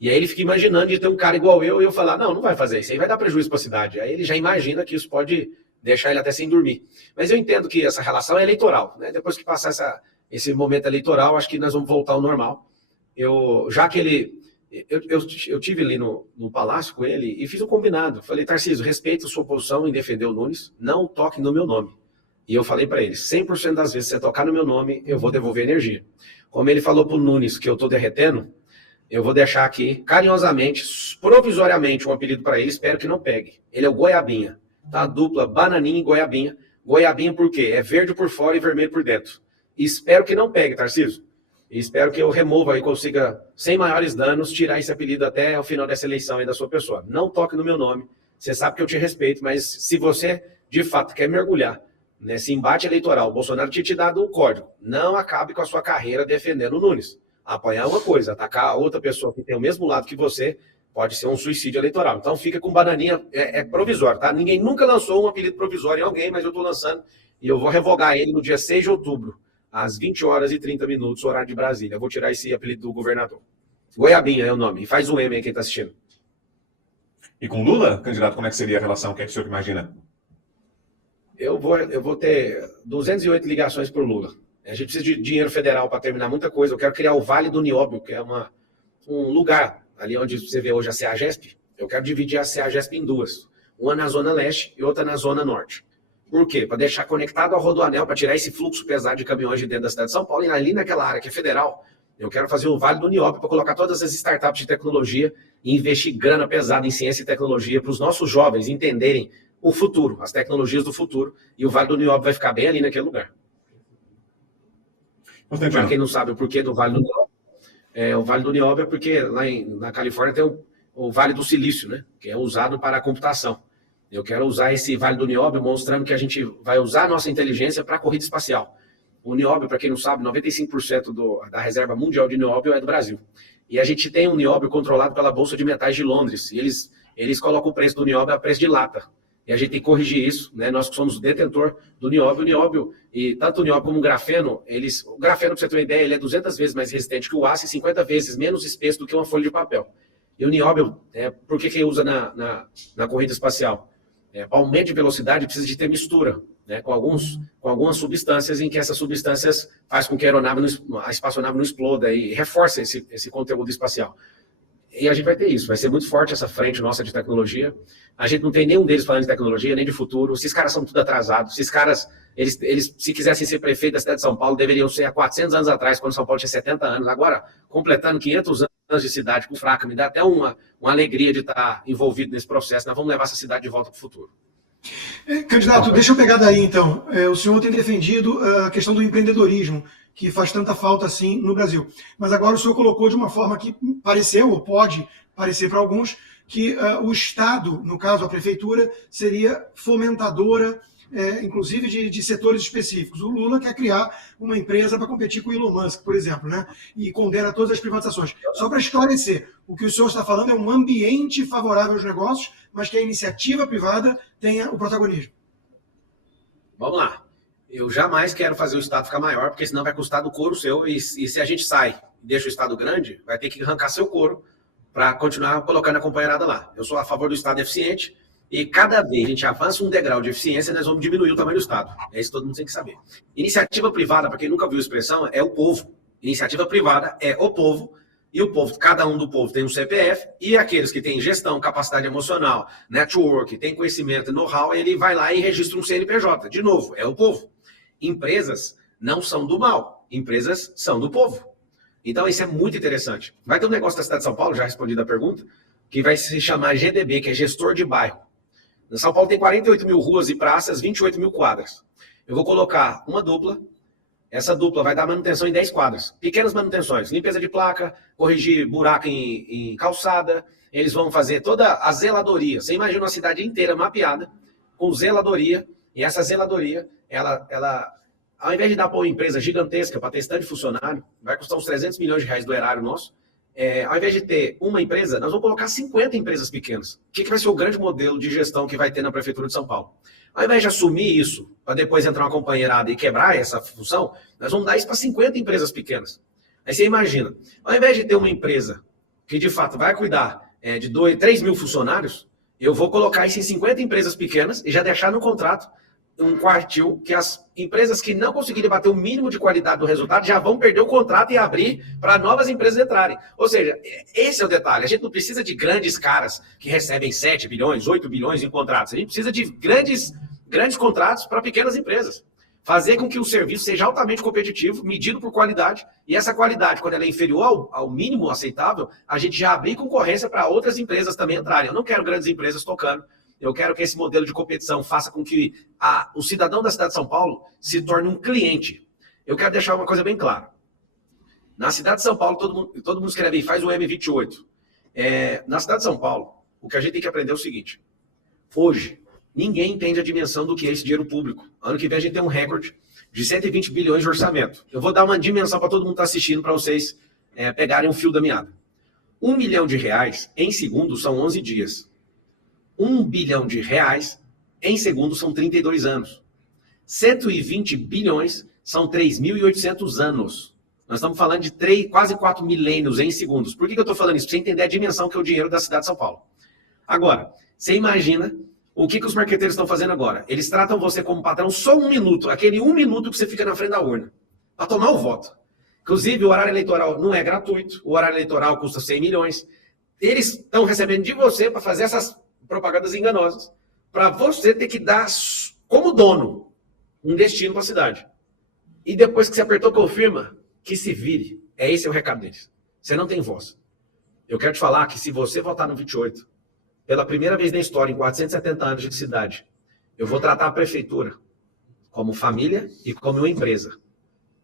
E aí ele fica imaginando de ter um cara igual eu, e eu falar, não vai fazer isso, aí vai dar prejuízo para a cidade. Aí ele já imagina que isso pode deixar ele até sem dormir. Mas eu entendo que essa relação é eleitoral, né? Depois que passar esse momento eleitoral, acho que nós vamos voltar ao normal. Eu tive ali no palácio com ele e fiz um combinado. Falei, Tarcísio, respeito a sua posição em defender o Nunes, não toque no meu nome. E eu falei para ele, 100% das vezes, se você tocar no meu nome, eu vou devolver energia. Como ele falou pro Nunes que eu tô derretendo, eu vou deixar aqui, carinhosamente, provisoriamente, um apelido para ele, espero que não pegue. Ele é o Goiabinha, tá? Dupla Bananinha e Goiabinha. Goiabinha por quê? É verde por fora e vermelho por dentro. E espero que não pegue, Tarcísio. E espero que eu remova e consiga, sem maiores danos, tirar esse apelido até o final dessa eleição aí da sua pessoa. Não toque no meu nome. Você sabe que eu te respeito, mas se você, de fato, quer mergulhar nesse embate eleitoral, o Bolsonaro tinha te dado o código. Não acabe com a sua carreira defendendo o Nunes. Apoiar uma coisa, atacar a outra pessoa que tem o mesmo lado que você, pode ser um suicídio eleitoral. Então fica com Bananinha, é provisório, tá? Ninguém nunca lançou um apelido provisório em alguém, mas eu estou lançando e eu vou revogar ele no dia 6 de outubro. Às 20 horas e 30 minutos, horário de Brasília. Eu vou tirar esse apelido do governador. Goiabinha é o nome. Faz um M aí quem está assistindo. E com Lula, candidato, como é que seria a relação? O que é que o senhor imagina? Eu vou ter 208 ligações para o Lula. A gente precisa de dinheiro federal para terminar muita coisa. Eu quero criar o Vale do Nióbio, que é um lugar ali onde você vê hoje a CEAGESP. Eu quero dividir a CEAGESP em duas. Uma na Zona Leste e outra na Zona Norte. Por quê? Para deixar conectado ao Rodoanel, para tirar esse fluxo pesado de caminhões de dentro da cidade de São Paulo. E ali naquela área que é federal, eu quero fazer o Vale do Nióbio para colocar todas as startups de tecnologia e investir grana pesada em ciência e tecnologia para os nossos jovens entenderem o futuro, as tecnologias do futuro. E o Vale do Nióbio vai ficar bem ali naquele lugar. Para quem não sabe o porquê do Vale do Nióbio, o Vale do Nióbio é porque lá na Califórnia tem o Vale do Silício, né? Que é usado para a computação. Eu quero usar esse Vale do Nióbio mostrando que a gente vai usar a nossa inteligência para a corrida espacial. O nióbio, para quem não sabe, 95% da reserva mundial de nióbio é do Brasil. E a gente tem um nióbio controlado pela Bolsa de Metais de Londres. E eles colocam o preço do nióbio a preço de lata. E a gente tem que corrigir isso, né? Nós que somos o detentor do nióbio. O nióbio, e tanto o nióbio como o grafeno, o grafeno, para você ter uma ideia, ele é 200 vezes mais resistente que o aço e 50 vezes menos espesso do que uma folha de papel. E o nióbio, por que usa na corrida espacial? Para aumento de velocidade, precisa de ter mistura, né, com algumas substâncias, em que essas substâncias faz com que a espaçonave não exploda e reforça esse conteúdo espacial. E a gente vai ter isso, vai ser muito forte essa frente nossa de tecnologia. A gente não tem nenhum deles falando de tecnologia, nem de futuro. Esses caras são tudo atrasados. Esses caras, eles se quisessem ser prefeito da cidade de São Paulo, deveriam ser há 400 anos atrás, quando São Paulo tinha 70 anos. Agora, completando 500 anos de cidade com fraca, me dá até uma alegria de estar envolvido nesse processo. Nós vamos levar essa cidade de volta para o futuro. Candidato, deixa eu pegar daí então. O senhor tem defendido a questão do empreendedorismo, que faz tanta falta assim no Brasil. Mas agora o senhor colocou de uma forma que pareceu, ou pode parecer para alguns, que o Estado, no caso a Prefeitura, seria fomentadora, inclusive de setores específicos. O Lula quer criar uma empresa para competir com o Elon Musk, por exemplo, né? E condena todas as privatizações. Só para esclarecer, o que o senhor está falando é um ambiente favorável aos negócios, mas que a iniciativa privada tenha o protagonismo. Vamos lá. Eu jamais quero fazer o Estado ficar maior, porque senão vai custar do couro seu, e se a gente sai e deixa o Estado grande, vai ter que arrancar seu couro para continuar colocando a companheirada lá. Eu sou a favor do Estado eficiente, e cada vez a gente avança um degrau de eficiência, nós vamos diminuir o tamanho do Estado. É isso que todo mundo tem que saber. Iniciativa privada, para quem nunca viu a expressão, é o povo. Iniciativa privada é o povo, e o povo, cada um do povo tem um CPF, e aqueles que têm gestão, capacidade emocional, network, tem conhecimento, know-how, ele vai lá e registra um CNPJ. De novo, é o povo. Empresas não são do mal, empresas são do povo. Então isso é muito interessante. Vai ter um negócio da cidade de São Paulo, já respondi a pergunta, que vai se chamar GDB, que é Gestor de Bairro. Na São Paulo tem 48 mil ruas e praças, 28 mil quadras. Eu vou colocar uma dupla, essa dupla vai dar manutenção em 10 quadras. Pequenas manutenções, limpeza de placa, corrigir buraco em calçada, eles vão fazer toda a zeladoria. Você imagina uma cidade inteira mapeada, com zeladoria, e essa zeladoria, ela ao invés de dar para uma empresa gigantesca, para ter stand de funcionário, vai custar uns 300 milhões de reais do erário nosso, ao invés de ter uma empresa, nós vamos colocar 50 empresas pequenas. O que vai ser o grande modelo de gestão que vai ter na Prefeitura de São Paulo? Ao invés de assumir isso, para depois entrar uma companheirada e quebrar essa função, nós vamos dar isso para 50 empresas pequenas. Aí você imagina, ao invés de ter uma empresa que de fato vai cuidar de 3 mil funcionários, eu vou colocar isso em 50 empresas pequenas e já deixar no contrato um quartil que as empresas que não conseguirem bater o mínimo de qualidade do resultado já vão perder o contrato e abrir para novas empresas entrarem. Ou seja, esse é o detalhe. A gente não precisa de grandes caras que recebem 7 bilhões, 8 bilhões em contratos. A gente precisa de grandes contratos para pequenas empresas. Fazer com que o serviço seja altamente competitivo, medido por qualidade, e essa qualidade, quando ela é inferior ao mínimo aceitável, a gente já abrir concorrência para outras empresas também entrarem. Eu não quero grandes empresas tocando. Eu quero que esse modelo de competição faça com que o cidadão da cidade de São Paulo se torne um cliente. Eu quero deixar uma coisa bem clara. Na cidade de São Paulo, todo mundo escreve aí, faz o M28. Na cidade de São Paulo, o que a gente tem que aprender é o seguinte. Hoje, ninguém entende a dimensão do que é esse dinheiro público. Ano que vem a gente tem um recorde de 120 bilhões de orçamento. Eu vou dar uma dimensão para todo mundo que está assistindo, para vocês pegarem um fio da meada. R$1 milhão em segundos são 11 dias. 1 bilhão de reais em segundos são 32 anos. 120 bilhões são 3.800 anos. Nós estamos falando de quase 4 milênios em segundos. Por que eu estou falando isso? Para você entender a dimensão que é o dinheiro da cidade de São Paulo. Agora, você imagina o que os marqueteiros estão fazendo agora? Eles tratam você como patrão só 1 minuto, aquele 1 minuto que você fica na frente da urna, para tomar o voto. Inclusive, o horário eleitoral não é gratuito, o horário eleitoral custa 100 milhões. Eles estão recebendo de você para fazer essas propagandas enganosas, para você ter que dar, como dono, um destino para a cidade. E depois que você apertou confirma, que se vire. Esse é o recado deles. Você não tem voz. Eu quero te falar que se você votar no 28, pela primeira vez na história, em 470 anos de cidade, eu vou tratar a prefeitura como família e como uma empresa.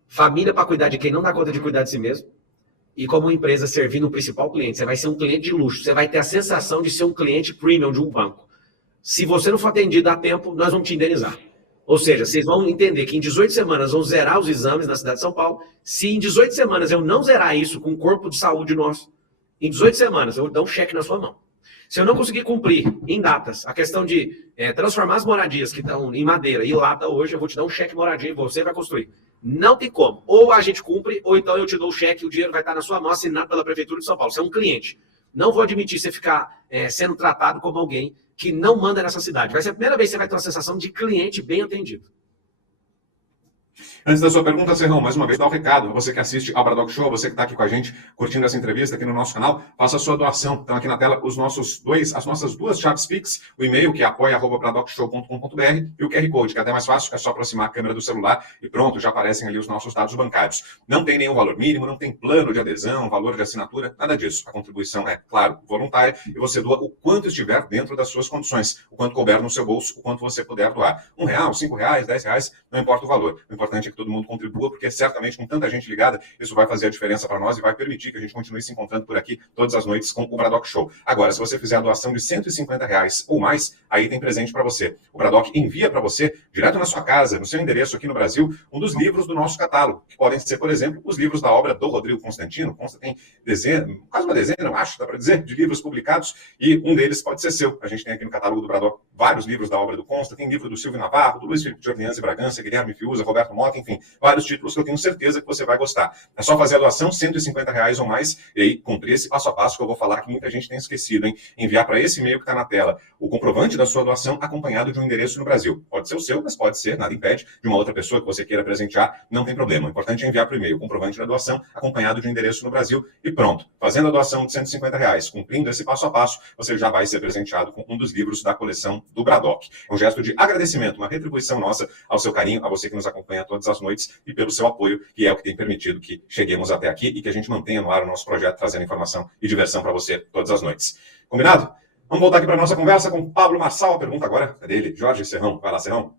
Família para cuidar de quem não dá conta de cuidar de si mesmo, e como empresa servindo o principal cliente. Você vai ser um cliente de luxo, você vai ter a sensação de ser um cliente premium de um banco. Se você não for atendido a tempo, nós vamos te indenizar. Ou seja, vocês vão entender que em 18 semanas vão zerar os exames na cidade de São Paulo. Se em 18 semanas eu não zerar isso com o corpo de saúde nosso, em 18 semanas eu vou dar um cheque na sua mão. Se eu não conseguir cumprir em datas a questão de transformar as moradias que estão em madeira e lata hoje, eu vou te dar um cheque moradia e você vai construir. Não tem como. Ou a gente cumpre, ou então eu te dou o cheque e o dinheiro vai estar na sua mão, assinado pela Prefeitura de São Paulo. Você é um cliente. Não vou admitir você ficar sendo tratado como alguém que não manda nessa cidade. Vai ser a primeira vez que você vai ter uma sensação de cliente bem atendido. Antes da sua pergunta, Serrão, mais uma vez dá o recado. Você que assiste ao Bradock Show, você que está aqui com a gente, curtindo essa entrevista aqui no nosso canal, faça a sua doação. Então aqui na tela as nossas duas chaves Pix, o e-mail que é apoia@bradockshow.com.br e o QR Code, que é até mais fácil, é só aproximar a câmera do celular e pronto, já aparecem ali os nossos dados bancários. Não tem nenhum valor mínimo, não tem plano de adesão, valor de assinatura, nada disso. A contribuição é, claro, voluntária e você doa o quanto estiver dentro das suas condições, o quanto couber no seu bolso, o quanto você puder doar. R$1, R$5, R$10, não importa o valor. O importante é que todo mundo contribua, porque certamente com tanta gente ligada, isso vai fazer a diferença para nós e vai permitir que a gente continue se encontrando por aqui todas as noites com o Bradock Show. Agora, se você fizer a doação de R$150 ou mais, aí tem presente para você. O Bradock envia para você, direto na sua casa, no seu endereço aqui no Brasil, um dos livros do nosso catálogo, que podem ser, por exemplo, os livros da obra do Rodrigo Constantino. Consta tem quase uma dezena, eu acho, dá para dizer, de livros publicados, e um deles pode ser seu. A gente tem aqui no catálogo do Bradock vários livros da obra do Consta, tem livro do Silvio Navarro, do Luiz Felipe de Orleans e Bragança, Guilherme Fiuza, Roberto Mota, enfim, vários títulos que eu tenho certeza que você vai gostar. É só fazer a doação, R$150 ou mais, e aí cumprir esse passo a passo que eu vou falar que muita gente tem esquecido, hein? Enviar para esse e-mail que está na tela o comprovante da sua doação acompanhado de um endereço no Brasil. Pode ser o seu, mas pode ser, nada impede, de uma outra pessoa que você queira presentear, não tem problema. O importante é enviar para o e-mail o comprovante da doação acompanhado de um endereço no Brasil e pronto. Fazendo a doação de R$150, cumprindo esse passo a passo, você já vai ser presenteado com um dos livros da coleção do Bradock. É um gesto de agradecimento, uma retribuição nossa ao seu carinho, a você que nos acompanha todas as noites e pelo seu apoio, que é o que tem permitido que cheguemos até aqui e que a gente mantenha no ar o nosso projeto, trazendo informação e diversão para você todas as noites. Combinado? Vamos voltar aqui para a nossa conversa com Pablo Marçal. A pergunta agora é dele, Jorge Serrão. Vai lá, Serrão.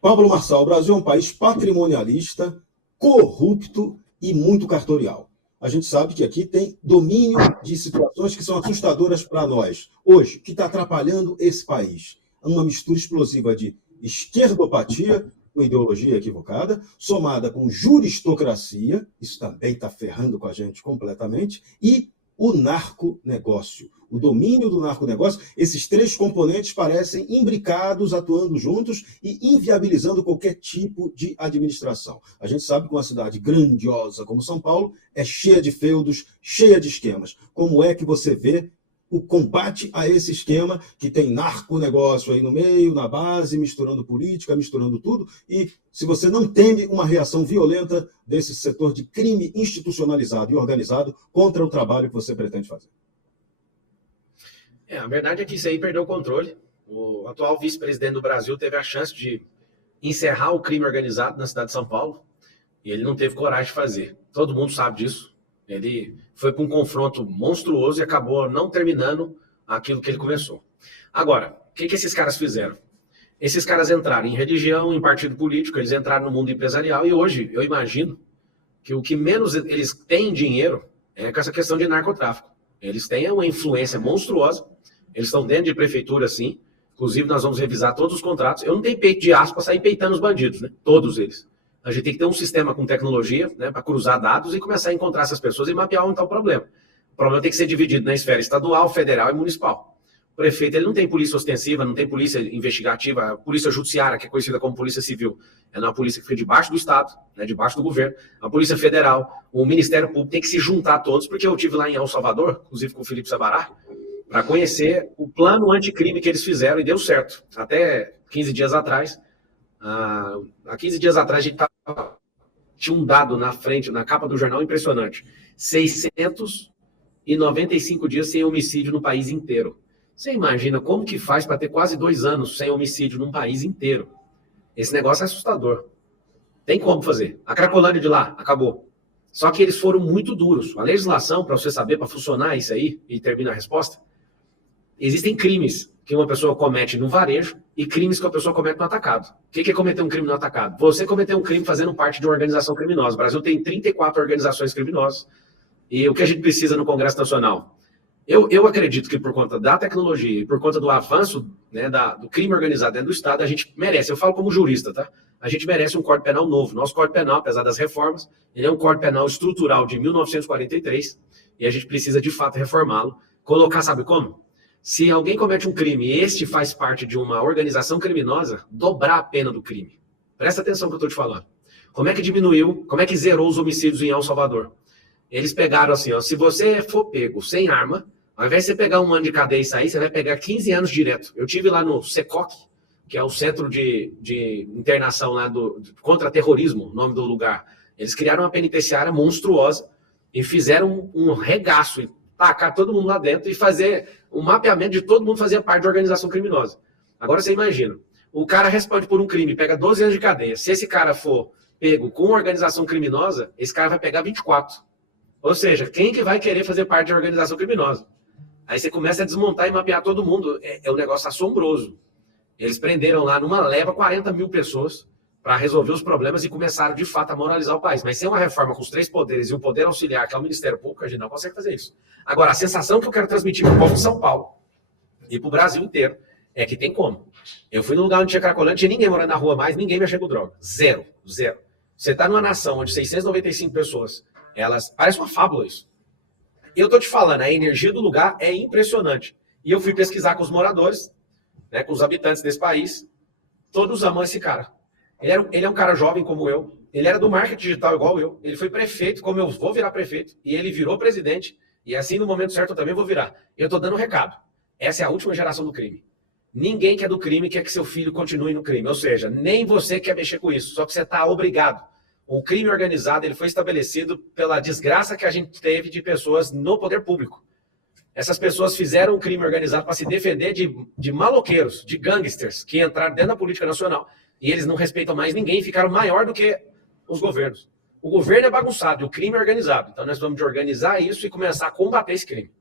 Pablo Marçal, o Brasil é um país patrimonialista, corrupto e muito cartorial. A gente sabe que aqui tem domínio de situações que são assustadoras para nós. Hoje, o que está atrapalhando esse país? Uma mistura explosiva de esquerdopatia, com ideologia equivocada, somada com juristocracia, isso também está ferrando com a gente completamente, e o narconegócio, o domínio do narconegócio. Esses três componentes parecem imbricados, atuando juntos e inviabilizando qualquer tipo de administração. A gente sabe que uma cidade grandiosa como São Paulo é cheia de feudos, cheia de esquemas. Como é que você vê o combate a esse esquema que tem narconegócio aí no meio, na base, misturando política, misturando tudo, e se você não teme uma reação violenta desse setor de crime institucionalizado e organizado contra o trabalho que você pretende fazer? A verdade é que isso aí perdeu o controle. O atual vice-presidente do Brasil teve a chance de encerrar o crime organizado na cidade de São Paulo e ele não teve coragem de fazer. Todo mundo sabe disso. Ele foi para um confronto monstruoso e acabou não terminando aquilo que ele começou. Agora, o que esses caras fizeram? Esses caras entraram em religião, em partido político, eles entraram no mundo empresarial e hoje eu imagino que o que menos eles têm dinheiro é com essa questão de narcotráfico. Eles têm uma influência monstruosa, eles estão dentro de prefeitura, sim. Inclusive, nós vamos revisar todos os contratos. Eu não tenho peito de aço para sair peitando os bandidos, né? Todos eles. A gente tem que ter um sistema com tecnologia, né, para cruzar dados e começar a encontrar essas pessoas e mapear onde está o problema. O problema tem que ser dividido na esfera estadual, federal e municipal. O prefeito ele não tem polícia ostensiva, não tem polícia investigativa, a polícia judiciária, que é conhecida como polícia civil, é uma polícia que fica debaixo do Estado, né, debaixo do governo. A polícia federal, o Ministério Público tem que se juntar a todos, porque eu estive lá em El Salvador, inclusive com o Felipe Sabará, para conhecer o plano anticrime que eles fizeram e deu certo. Até 15 dias atrás, há 15 dias atrás, a gente tinha um dado na frente, na capa do jornal, impressionante. 695 dias sem homicídio no país inteiro. Você imagina como que faz para ter quase 2 anos sem homicídio num país inteiro? Esse negócio é assustador. Tem como fazer. A Cracolândia de lá, acabou. Só que eles foram muito duros. A legislação, para você saber, para funcionar isso aí, e termina a resposta, existem crimes que uma pessoa comete no varejo e crimes que uma pessoa comete no atacado. O que é cometer um crime no atacado? Você cometeu um crime fazendo parte de uma organização criminosa. O Brasil tem 34 organizações criminosas. E o que a gente precisa no Congresso Nacional? Eu acredito que por conta da tecnologia e por conta do avanço, né, do crime organizado dentro do Estado, a gente merece, eu falo como jurista, tá? A gente merece um Código Penal novo. Nosso Código Penal, apesar das reformas, ele é um Código Penal estrutural de 1943 e a gente precisa, de fato, reformá-lo. Colocar, sabe como? Se alguém comete um crime e este faz parte de uma organização criminosa, dobrar a pena do crime. Presta atenção no que eu estou te falando. Como é que diminuiu, como é que zerou os homicídios em El Salvador? Eles pegaram assim, ó, se você for pego sem arma, ao invés de você pegar 1 ano de cadeia e sair, você vai pegar 15 anos direto. Eu tive lá no SECOC, que é o Centro de Internação lá contra terrorismo, o nome do lugar. Eles criaram uma penitenciária monstruosa e fizeram um regaço, e tacar todo mundo lá dentro e fazer um mapeamento de todo mundo que fazia parte de organização criminosa. Agora você imagina, o cara responde por um crime, pega 12 anos de cadeia. Se esse cara for pego com organização criminosa, esse cara vai pegar 24. Ou seja, quem que vai querer fazer parte de organização criminosa? Aí você começa a desmontar e mapear todo mundo. É um negócio assombroso. Eles prenderam lá numa leva 40 mil pessoas para resolver os problemas e começaram, de fato, a moralizar o país. Mas sem uma reforma com os 3 poderes e o poder auxiliar, que é o Ministério Público, a gente não consegue fazer isso. Agora, a sensação que eu quero transmitir para o povo de São Paulo e para o Brasil inteiro é que tem como. Eu fui num lugar onde tinha Cracolândia, não tinha ninguém morando na rua mais, ninguém mexia com droga. Zero. Você está numa nação onde 695 pessoas, elas... Parece uma fábula isso. E eu tô te falando, a energia do lugar é impressionante. E eu fui pesquisar com os moradores, né, com os habitantes desse país, todos amam esse cara. Ele é um cara jovem como eu, ele era do marketing digital igual eu, ele foi prefeito, como eu vou virar prefeito, e ele virou presidente, e assim no momento certo eu também vou virar. Eu tô dando um recado, essa é a última geração do crime. Ninguém que é do crime quer que seu filho continue no crime, ou seja, nem você quer mexer com isso, só que você tá obrigado. O crime organizado ele foi estabelecido pela desgraça que a gente teve de pessoas no poder público. Essas pessoas fizeram um crime organizado para se defender de maloqueiros, de gangsters, que entraram dentro da política nacional. E eles não respeitam mais ninguém e ficaram maior do que os governos. O governo é bagunçado e o crime é organizado. Então nós vamos de organizar isso e começar a combater esse crime.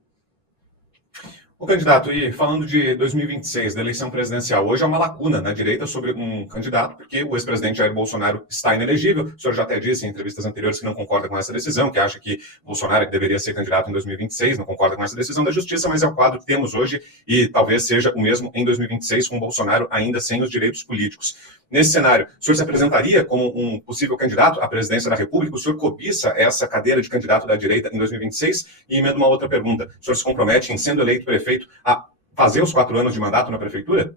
O candidato, e falando de 2026, da eleição presidencial, hoje há uma lacuna na direita sobre um candidato, porque o ex-presidente Jair Bolsonaro está inelegível. O senhor já até disse em entrevistas anteriores que não concorda com essa decisão, que acha que Bolsonaro deveria ser candidato em 2026, não concorda com essa decisão da justiça, mas é o quadro que temos hoje e talvez seja o mesmo em 2026, com Bolsonaro ainda sem os direitos políticos. Nesse cenário, o senhor se apresentaria como um possível candidato à presidência da República? O senhor cobiça essa cadeira de candidato da direita em 2026? E emendo uma outra pergunta. O senhor se compromete, em sendo eleito prefeito, a fazer os 4 anos de mandato na prefeitura?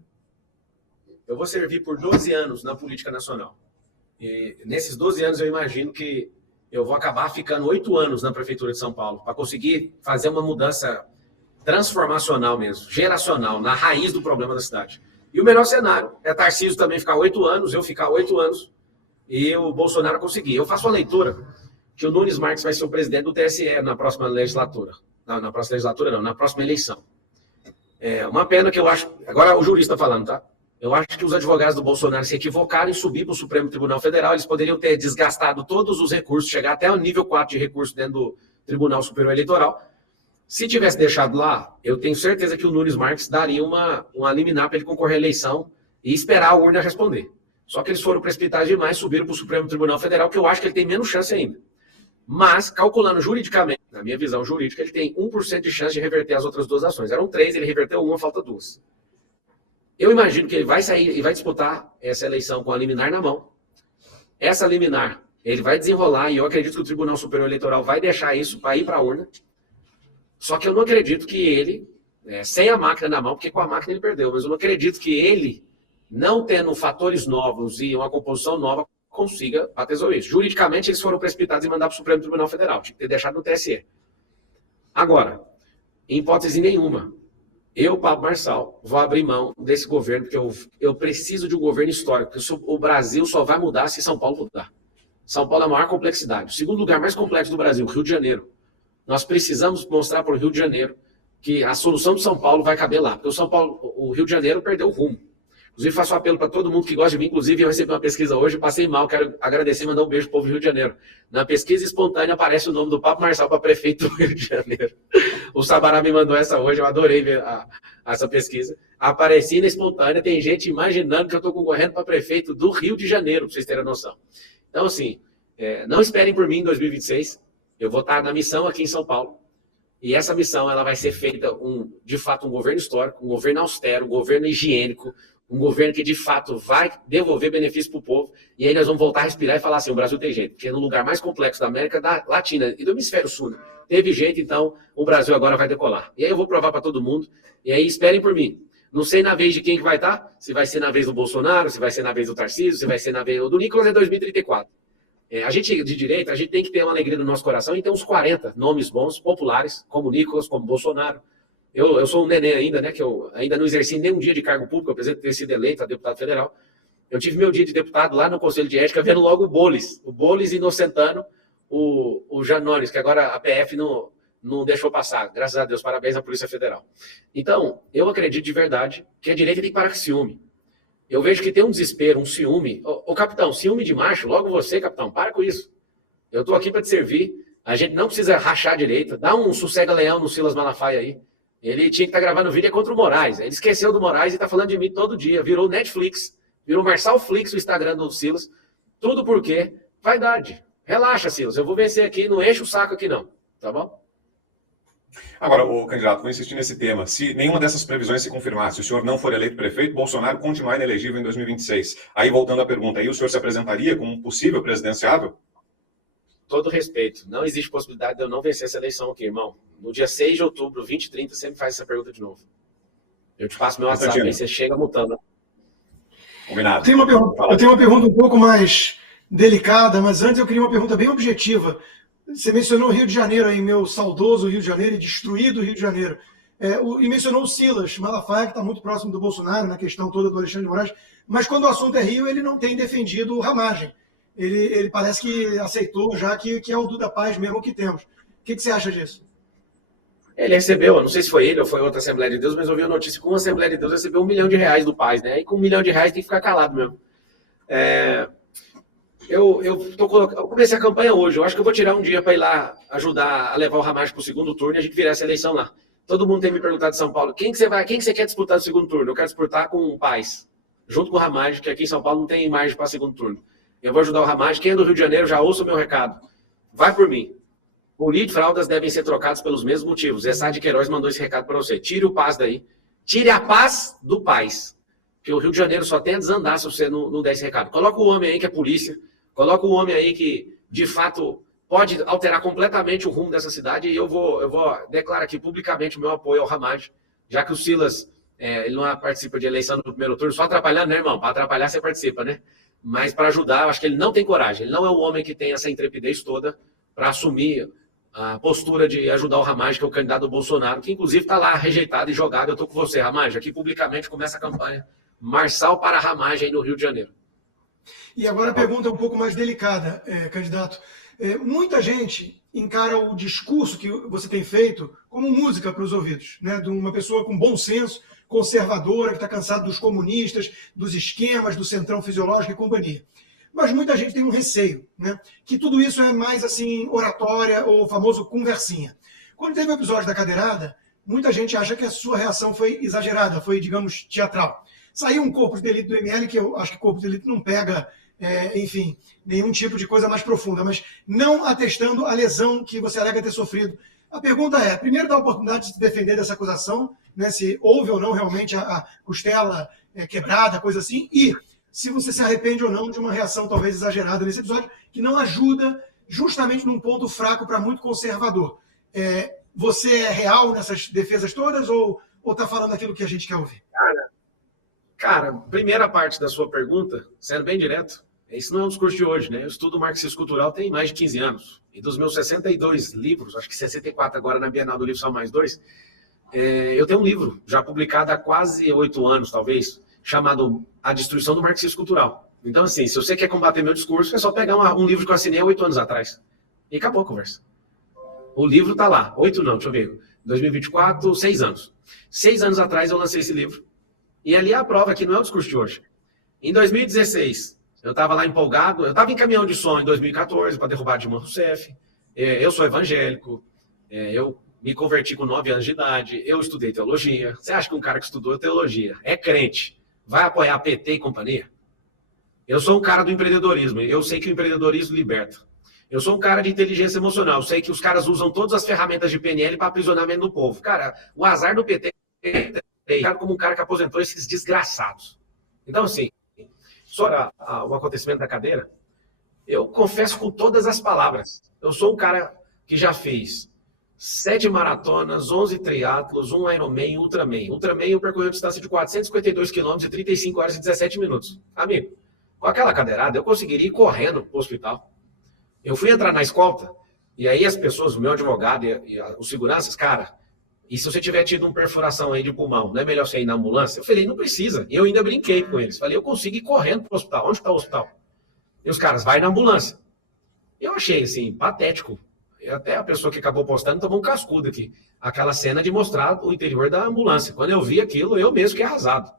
Eu vou servir por 12 anos na política nacional. E nesses 12 anos eu imagino que eu vou acabar ficando 8 anos na prefeitura de São Paulo, para conseguir fazer uma mudança transformacional mesmo, geracional, na raiz do problema da cidade. E o melhor cenário é Tarcísio também ficar 8 anos, eu ficar 8 anos e o Bolsonaro conseguir. Eu faço uma leitura que o Nunes Marques vai ser o presidente do TSE na próxima legislatura. Não, na próxima legislatura não, na próxima eleição. É uma pena que eu acho... Agora o jurista falando, tá? Eu acho que os advogados do Bolsonaro se equivocaram em subir para o Supremo Tribunal Federal. Eles poderiam ter desgastado todos os recursos, chegar até o nível 4 de recurso dentro do Tribunal Superior Eleitoral. Se tivesse deixado lá, eu tenho certeza que o Nunes Marques daria uma liminar para ele concorrer à eleição e esperar a urna responder. Só que eles foram precipitados demais, subiram para o Supremo Tribunal Federal, que eu acho que ele tem menos chance ainda. Mas, calculando juridicamente, na minha visão jurídica, ele tem 1% de chance de reverter as outras 2 ações. Eram 3, ele reverteu 1, falta 2. Eu imagino que ele vai sair e vai disputar essa eleição com a liminar na mão. Essa liminar, ele vai desenrolar, e eu acredito que o Tribunal Superior Eleitoral vai deixar isso para ir para a urna. Só que eu não acredito que ele, sem a máquina na mão, porque com a máquina ele perdeu, mas eu não acredito que ele, não tendo fatores novos e uma composição nova, consiga bater isso. Juridicamente, eles foram precipitados e mandar para o Supremo Tribunal Federal. Tinha que ter deixado no TSE. Agora, em hipótese nenhuma, eu, Pablo Marçal, vou abrir mão desse governo, porque eu preciso de um governo histórico, porque o Brasil só vai mudar se São Paulo mudar. São Paulo é a maior complexidade. O segundo lugar mais complexo do Brasil, Rio de Janeiro. Nós precisamos mostrar para o Rio de Janeiro que a solução de São Paulo vai caber lá. Porque o Rio de Janeiro perdeu o rumo. Inclusive, faço um apelo para todo mundo que gosta de mim. Inclusive, eu recebi uma pesquisa hoje, passei mal, quero agradecer e mandar um beijo para o povo do Rio de Janeiro. Na pesquisa espontânea aparece o nome do Pablo Marçal para prefeito do Rio de Janeiro. O Sabará me mandou essa hoje, eu adorei ver essa pesquisa. Apareci na espontânea, tem gente imaginando que eu estou concorrendo para prefeito do Rio de Janeiro, para vocês terem noção. Então, assim, não esperem por mim em 2026. Eu vou estar na missão aqui em São Paulo. E essa missão ela vai ser feita, de fato, um governo histórico, um governo austero, um governo higiênico, um governo que, de fato, vai devolver benefício para o povo. E aí nós vamos voltar a respirar e falar assim, o Brasil tem jeito. Porque é no lugar mais complexo da América Latina e do Hemisfério Sul, né? Teve jeito, então o Brasil agora vai decolar. E aí eu vou provar para todo mundo. E aí esperem por mim. Não sei na vez de quem que vai estar, se vai ser na vez do Bolsonaro, se vai ser na vez do Tarcísio, se vai ser na vez do Nicolas, é 2034. A gente de direita, a gente tem que ter uma alegria no nosso coração e ter uns 40 nomes bons, populares, como Nicolas, como Bolsonaro. Eu sou um neném ainda, né, que eu ainda não exerci nenhum dia de cargo público, apesar de ter sido eleito a deputado federal. Eu tive meu dia de deputado lá no Conselho de Ética, vendo logo o Boles inocentando o Janones, que agora a PF não deixou passar. Graças a Deus, parabéns à Polícia Federal. Então, eu acredito de verdade que a direita tem que parar com ciúme. Eu vejo que tem um desespero, um ciúme. Ô, capitão, ciúme de macho, logo você, capitão, para com isso. Eu estou aqui para te servir. A gente não precisa rachar a direita. Dá um sossega-leão no Silas Malafaia aí. Ele tinha que estar gravando vídeo contra o Moraes. Ele esqueceu do Moraes e está falando de mim todo dia. Virou Netflix, virou Marçal Flix o Instagram do Silas. Tudo por quê? Vaidade. Relaxa, Silas. Eu vou vencer aqui, não enche o saco aqui não. Tá bom? Agora, o candidato, vou insistir nesse tema. Se nenhuma dessas previsões se confirmar, se o senhor não for eleito prefeito, Bolsonaro continuar inelegível em 2026. Aí, voltando à pergunta, aí o senhor se apresentaria como um possível presidenciável? Todo respeito. Não existe possibilidade de eu não vencer essa eleição aqui, irmão. No dia 6 de outubro, 2030, você me faz essa pergunta de novo. Eu te passo meu WhatsApp e você chega mutando. Combinado. Eu tenho uma pergunta um pouco mais delicada, mas antes eu queria uma pergunta bem objetiva. Você mencionou o Rio de Janeiro aí, meu saudoso Rio de Janeiro, e destruído Rio de Janeiro. E mencionou o Silas Malafaia, que está muito próximo do Bolsonaro, na questão toda do Alexandre de Moraes, mas quando o assunto é Rio, ele não tem defendido ramagem. Ele parece que aceitou já que é o Duda Paz mesmo que temos. O que você acha disso? Ele recebeu, não sei se foi ele ou foi outra Assembleia de Deus, mas eu vi a notícia que uma Assembleia de Deus recebeu R$1 milhão do Paz, né? E com R$1 milhão tem que ficar calado mesmo. Eu comecei a campanha hoje. Eu acho que eu vou tirar um dia para ir lá ajudar a levar o Ramagem para o segundo turno e a gente virar essa eleição lá. Todo mundo tem me perguntado de São Paulo, quem que você quer disputar no segundo turno? Eu quero disputar com o Paz, junto com o Ramagem, que aqui em São Paulo não tem margem para segundo turno. Eu vou ajudar o Ramagem. Quem é do Rio de Janeiro já ouça o meu recado. Vai por mim. Política e fraldas devem ser trocados pelos mesmos motivos. Zé Sá de Queiroz mandou esse recado para você. Tire o Paz daí. Tire a paz do Paz. Porque o Rio de Janeiro só tem a desandar se você não der esse recado. Coloca o homem aí que é polícia. Coloca o homem aí que, de fato, pode alterar completamente o rumo dessa cidade. E eu vou declarar aqui publicamente o meu apoio ao Ramagem. Já que o Silas, ele não participa de eleição no primeiro turno, só atrapalhando, né, irmão? Para atrapalhar, você participa, né? Mas para ajudar, eu acho que ele não tem coragem. Ele não é o homem que tem essa intrepidez toda para assumir a postura de ajudar o Ramagem, que é o candidato do Bolsonaro, que inclusive está lá rejeitado e jogado. Eu estou com você, Ramagem. Aqui publicamente começa a campanha Marçal para Ramagem aí no Rio de Janeiro. E agora a pergunta é um pouco mais delicada, candidato. Muita gente encara o discurso que você tem feito como música para os ouvidos, né? De uma pessoa com bom senso, conservadora, que está cansada dos comunistas, dos esquemas, do centrão fisiológico e companhia. Mas muita gente tem um receio, né? Que tudo isso é mais assim oratória ou famoso conversinha. Quando teve o episódio da cadeirada, muita gente acha que a sua reação foi exagerada, foi, digamos, teatral. Saiu um corpo de delito do ML, que eu acho que corpo de delito não pega, enfim, nenhum tipo de coisa mais profunda, mas não atestando a lesão que você alega ter sofrido. A pergunta é, primeiro, dá a oportunidade de se defender dessa acusação, né, se houve ou não realmente a costela quebrada, coisa assim, e se você se arrepende ou não de uma reação talvez exagerada nesse episódio, que não ajuda justamente num ponto fraco para muito conservador. Você é real nessas defesas todas ou está falando aquilo que a gente quer ouvir? Cara, primeira parte da sua pergunta, sendo bem direto, isso não é um discurso de hoje, né? Eu estudo marxismo cultural tem mais de 15 anos. E dos meus 62 livros, acho que 64 agora na Bienal do Livro são mais 2, eu tenho um livro já publicado há quase 8 anos, talvez, chamado A Destruição do Marxismo Cultural. Então, assim, se você quer combater meu discurso, é só pegar um livro que eu assinei há 8 anos atrás. E acabou a conversa. O livro tá lá. 8 não, deixa eu ver. 2024, 6 anos. 6 anos atrás eu lancei esse livro. E ali é a prova que não é o discurso de hoje. Em 2016, eu estava lá empolgado, eu estava em caminhão de som em 2014 para derrubar Dilma Rousseff. Eu sou evangélico, eu me converti com 9 anos de idade, eu estudei teologia. Você acha que um cara que estudou teologia, é crente, vai apoiar PT e companhia? Eu sou um cara do empreendedorismo, eu sei que o empreendedorismo liberta. Eu sou um cara de inteligência emocional. Eu sei que os caras usam todas as ferramentas de PNL para aprisionamento do povo. Cara, o azar do PT é como um cara que aposentou esses desgraçados. Então, assim, sobre o acontecimento da cadeira, eu confesso com todas as palavras. Eu sou um cara que já fez 7 maratonas, 11 triatlos, 1 Ironman, Ultraman. Ultraman eu percorri a distância de 452 quilômetros e 35 horas e 17 minutos. Amigo, com aquela cadeirada eu conseguiria ir correndo para o hospital. Eu fui entrar na escolta, e aí as pessoas, o meu advogado e os seguranças, cara, e se você tiver tido uma perfuração aí de pulmão, não é melhor você ir na ambulância? Eu falei, não precisa. Eu ainda brinquei com eles. Falei, eu consigo ir correndo para o hospital. Onde está o hospital? E os caras, vai na ambulância. Eu achei, assim, patético. Até a pessoa que acabou postando tomou um cascudo aqui. Aquela cena de mostrar o interior da ambulância. Quando eu vi aquilo, eu mesmo fiquei arrasado.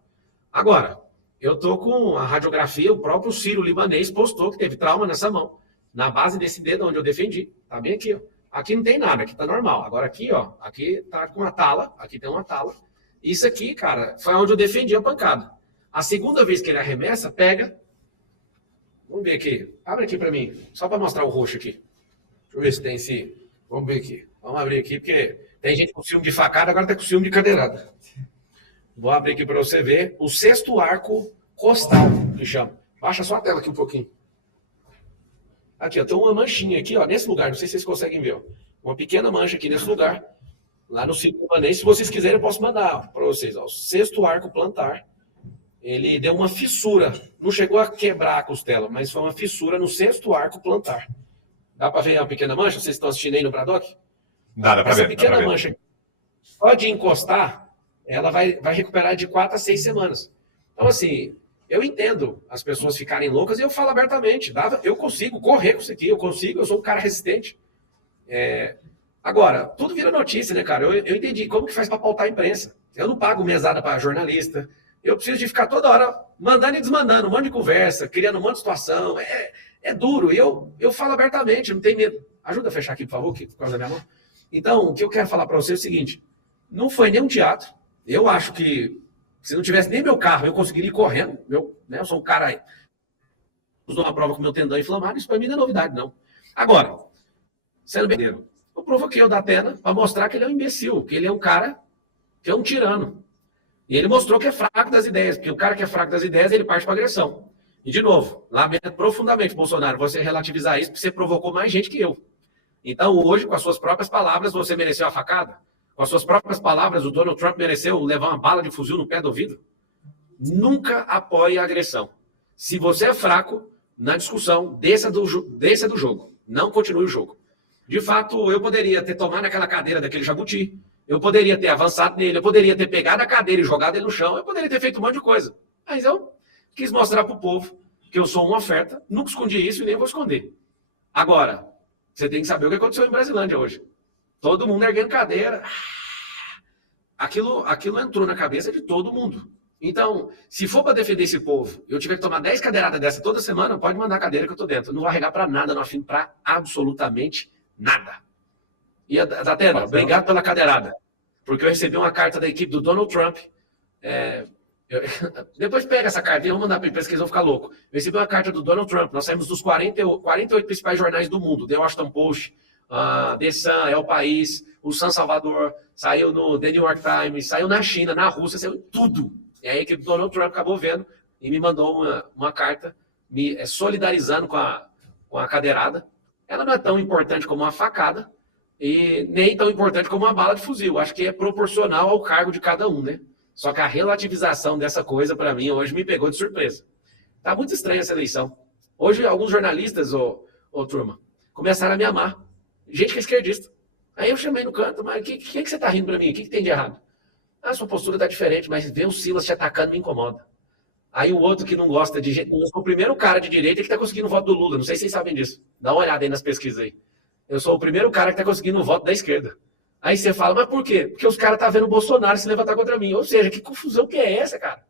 Agora, eu tô com a radiografia, o próprio Ciro Libanês postou que teve trauma nessa mão. Na base desse dedo onde eu defendi. Tá bem aqui, ó. Aqui não tem nada, aqui tá normal. Agora aqui, ó, aqui tá com uma tala, aqui tem uma tala. Isso aqui, cara, foi onde eu defendi a pancada. A segunda vez que ele arremessa, pega. Vamos ver aqui. Abre aqui pra mim, só pra mostrar o roxo aqui. Deixa eu ver se tem esse... Vamos ver aqui. Vamos abrir aqui, porque tem gente com ciúme de facada, agora tá com ciúme de cadeirada. Vou abrir aqui pra você ver o 6º arco costal, que chama. Baixa só a tela aqui um pouquinho. Aqui, ó, tem uma manchinha aqui, ó, nesse lugar, não sei se vocês conseguem ver, ó, uma pequena mancha aqui nesse lugar, lá no Ciro Libanês. Se vocês quiserem, eu posso mandar para vocês, ó, o 6º arco plantar, ele deu uma fissura, não chegou a quebrar a costela, mas foi uma fissura no 6º arco plantar. Dá para ver a pequena mancha? Vocês estão assistindo aí no Braddock? Dá para ver. Essa pequena mancha, só de encostar, ela vai recuperar de 4 a 6 semanas. Então, assim... Eu entendo as pessoas ficarem loucas e eu falo abertamente. Eu consigo correr com isso aqui, eu sou um cara resistente. Agora, tudo vira notícia, né, cara? Eu entendi como que faz para pautar a imprensa. Eu não pago mesada para jornalista. Eu preciso de ficar toda hora mandando e desmandando, um monte de conversa, criando um monte de situação. É duro. E eu falo abertamente, não tenho medo. Ajuda a fechar aqui, por favor, por causa da minha mão. Então, o que eu quero falar para você é o seguinte. Não foi nem um teatro. Eu acho que se não tivesse nem meu carro, eu conseguiria ir correndo. Eu sou um cara... Usou uma prova com meu tendão inflamado, isso para mim não é novidade, não. Agora, sendo verdadeiro, eu provoquei o Datena para mostrar que ele é um imbecil, que ele é um cara que é um tirano. E ele mostrou que é fraco das ideias, porque o cara que é fraco das ideias, ele parte para agressão. E, de novo, lamento profundamente, Bolsonaro, você relativizar isso, porque você provocou mais gente que eu. Então, hoje, com as suas próprias palavras, você mereceu a facada? Com as suas próprias palavras, o Donald Trump mereceu levar uma bala de fuzil no pé do ouvido? Nunca apoie a agressão. Se você é fraco, na discussão, desça do jogo. Não continue o jogo. De fato, eu poderia ter tomado aquela cadeira daquele jabuti, eu poderia ter avançado nele, eu poderia ter pegado a cadeira e jogado ele no chão, eu poderia ter feito um monte de coisa. Mas eu quis mostrar para o povo que eu sou uma oferta, nunca escondi isso e nem vou esconder. Agora, você tem que saber o que aconteceu em Brasilândia hoje. Todo mundo erguendo cadeira. Aquilo entrou na cabeça de todo mundo. Então, se for para defender esse povo, eu tiver que tomar 10 cadeiradas dessa toda semana, pode mandar a cadeira que eu tô dentro. Eu não vou arregar para nada, não afino para absolutamente nada. E, Datena, obrigado pela cadeirada. Porque eu recebi uma carta da equipe do Donald Trump. Depois pega essa carta e eu vou mandar para eles que eles vão ficar loucos. Eu recebi uma carta do Donald Trump. Nós saímos dos 48 principais jornais do mundo. The Washington Post, The Sun, El País, o San Salvador, saiu no The New York Times, saiu na China, na Rússia, saiu em tudo. E aí a equipe do Donald Trump acabou vendo e me mandou uma carta me solidarizando com a cadeirada. Ela não é tão importante como uma facada e nem tão importante como uma bala de fuzil. Acho que é proporcional ao cargo de cada um, né? Só que a relativização dessa coisa, para mim, hoje me pegou de surpresa. Tá muito estranha essa eleição. Hoje, alguns jornalistas, turma, começaram a me amar. Gente que é esquerdista. Aí eu chamei no canto, mas o que você tá rindo para mim? O que tem de errado? Ah, sua postura tá diferente, mas ver o Silas te atacando me incomoda. Aí o outro que não gosta de jeito... Eu sou o primeiro cara de direita que tá conseguindo o voto do Lula. Não sei se vocês sabem disso. Dá uma olhada aí nas pesquisas aí. Eu sou o primeiro cara que tá conseguindo o voto da esquerda. Aí você fala, mas por quê? Porque os caras tá vendo o Bolsonaro se levantar contra mim. Ou seja, que confusão que é essa, cara?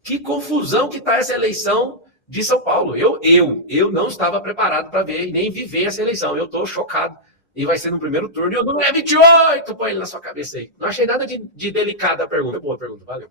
Que confusão que tá essa eleição de São Paulo. Eu não estava preparado para ver e nem viver essa eleição. Eu tô chocado. E vai ser no primeiro turno. E o número é 28. Põe ele na sua cabeça aí. Não achei nada de delicada a pergunta. Boa pergunta, valeu.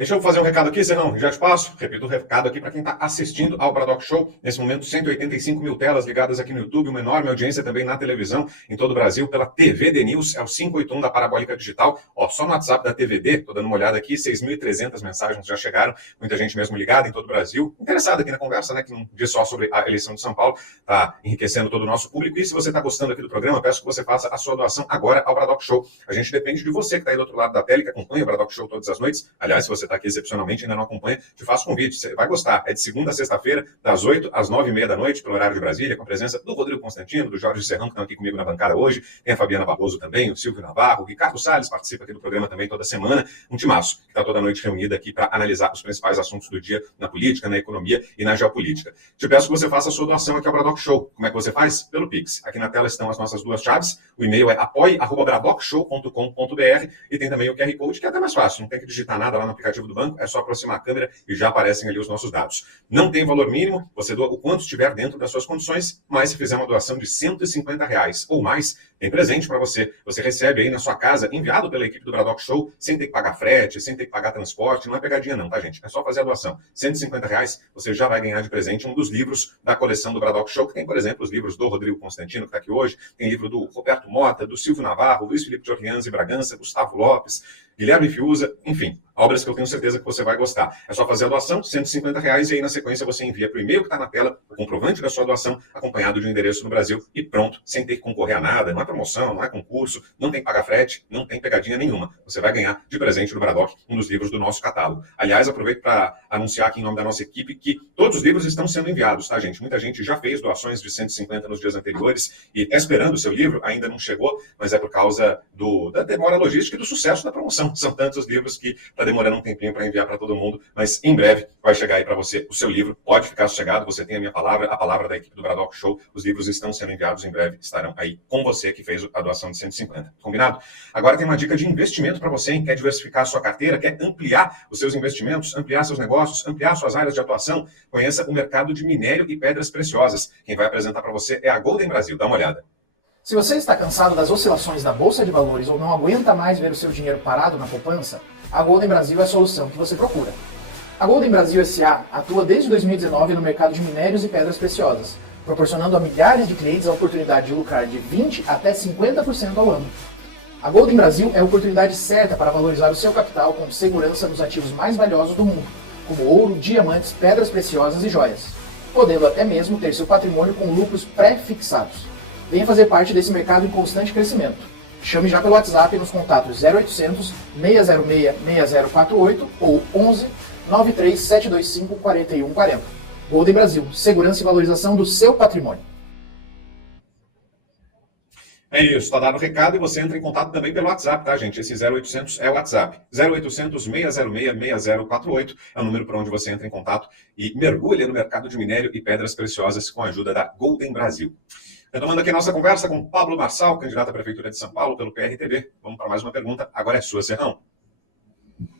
Deixa eu fazer um recado aqui, Serrão, já te passo. Repito o recado aqui para quem está assistindo ao Braddock Show. Nesse momento, 185 mil telas ligadas aqui no YouTube, uma enorme audiência também na televisão, em todo o Brasil, pela TVD News, é o 581 da Parabólica Digital. Ó, só no WhatsApp da TVD, estou dando uma olhada aqui, 6.300 mensagens já chegaram, muita gente mesmo ligada em todo o Brasil, interessada aqui na conversa, né, que não diz só sobre a eleição de São Paulo, está enriquecendo todo o nosso público. E se você está gostando aqui do programa, peço que você faça a sua doação agora ao Braddock Show. A gente depende de você que está aí do outro lado da tela, que acompanha o Braddock Show todas as noites. Aliás, se você está aqui excepcionalmente ainda não acompanha, te faço convite, você vai gostar. É de segunda a sexta-feira, das 8 às 9h30 da noite, pelo horário de Brasília, com a presença do Rodrigo Constantino, do Jorge Serrão, que estão aqui comigo na bancada hoje, tem a Fabiana Barroso também, o Silvio Navarro, o Ricardo Salles participa aqui do programa também toda semana, um timaço que está toda noite reunida aqui para analisar os principais assuntos do dia na política, na economia e na geopolítica. Te peço que você faça a sua doação aqui ao Braddock Show. Como é que você faz? Pelo Pix. Aqui na tela estão as nossas duas chaves, o e-mail é apoie@bradockshow.com.br e tem também o QR Code, que é até mais fácil, não tem que digitar nada lá no aplicativo do banco, é só aproximar a câmera e já aparecem ali os nossos dados. Não tem valor mínimo, você doa o quanto estiver dentro das suas condições, mas se fizer uma doação de R$150 ou mais, tem presente para você. Você recebe aí na sua casa, enviado pela equipe do Braddock Show, sem ter que pagar frete, sem ter que pagar transporte, não é pegadinha não, tá, gente? É só fazer a doação. R$150, você já vai ganhar de presente um dos livros da coleção do Braddock Show, que tem, por exemplo, os livros do Rodrigo Constantino, que está aqui hoje, tem livro do Roberto Mota, do Silvio Navarro, Luiz Felipe de Orleans e Bragança, Gustavo Lopes, Guilherme Fiuza, enfim, obras que eu tenho certeza que você vai gostar. É só fazer a doação, R$150, e aí na sequência você envia para o e-mail que está na tela o comprovante da sua doação, acompanhado de um endereço no Brasil, e pronto, sem ter que concorrer a nada, não é promoção, não é concurso, não tem que pagar frete, não tem pegadinha nenhuma. Você vai ganhar de presente do Braddock um dos livros do nosso catálogo. Aliás, aproveito para anunciar aqui em nome da nossa equipe que todos os livros estão sendo enviados, tá, gente? Muita gente já fez doações de 150 nos dias anteriores e está esperando o seu livro, ainda não chegou, mas é por causa da demora logística e do sucesso da promoção. São tantos os livros que está demorando um tempinho para enviar para todo mundo, mas em breve vai chegar aí para você o seu livro. Pode ficar sossegado, você tem a minha palavra, a palavra da equipe do Braddock Show. Os livros estão sendo enviados, em breve estarão aí com você que fez a doação de 150. Combinado? Agora tem uma dica de investimento para você, hein? Quer diversificar a sua carteira, quer ampliar os seus investimentos, ampliar seus negócios, ampliar suas áreas de atuação? Conheça o mercado de minério e pedras preciosas. Quem vai apresentar para você é a Golden Brasil. Dá uma olhada. Se você está cansado das oscilações da Bolsa de Valores ou não aguenta mais ver o seu dinheiro parado na poupança, a Golden Brasil é a solução que você procura. A Golden Brasil S.A. atua desde 2019 no mercado de minérios e pedras preciosas, proporcionando a milhares de clientes a oportunidade de lucrar de 20% até 50% ao ano. A Golden Brasil é a oportunidade certa para valorizar o seu capital com segurança nos ativos mais valiosos do mundo, como ouro, diamantes, pedras preciosas e joias, podendo até mesmo ter seu patrimônio com lucros pré-fixados. Venha fazer parte desse mercado em constante crescimento. Chame já pelo WhatsApp nos contatos 0800 606 6048 ou 11 93 725 4140. Golden Brasil, segurança e valorização do seu patrimônio. É isso, está dado o recado e você entra em contato também pelo WhatsApp, tá, gente? Esse 0800 é o WhatsApp. 0800 606 6048 é o número por onde você entra em contato e mergulha no mercado de minério e pedras preciosas com a ajuda da Golden Brasil. Retomando aqui a nossa conversa com Pablo Marçal, candidato à Prefeitura de São Paulo pelo PRTB. Vamos para mais uma pergunta. Agora é sua, Serrão.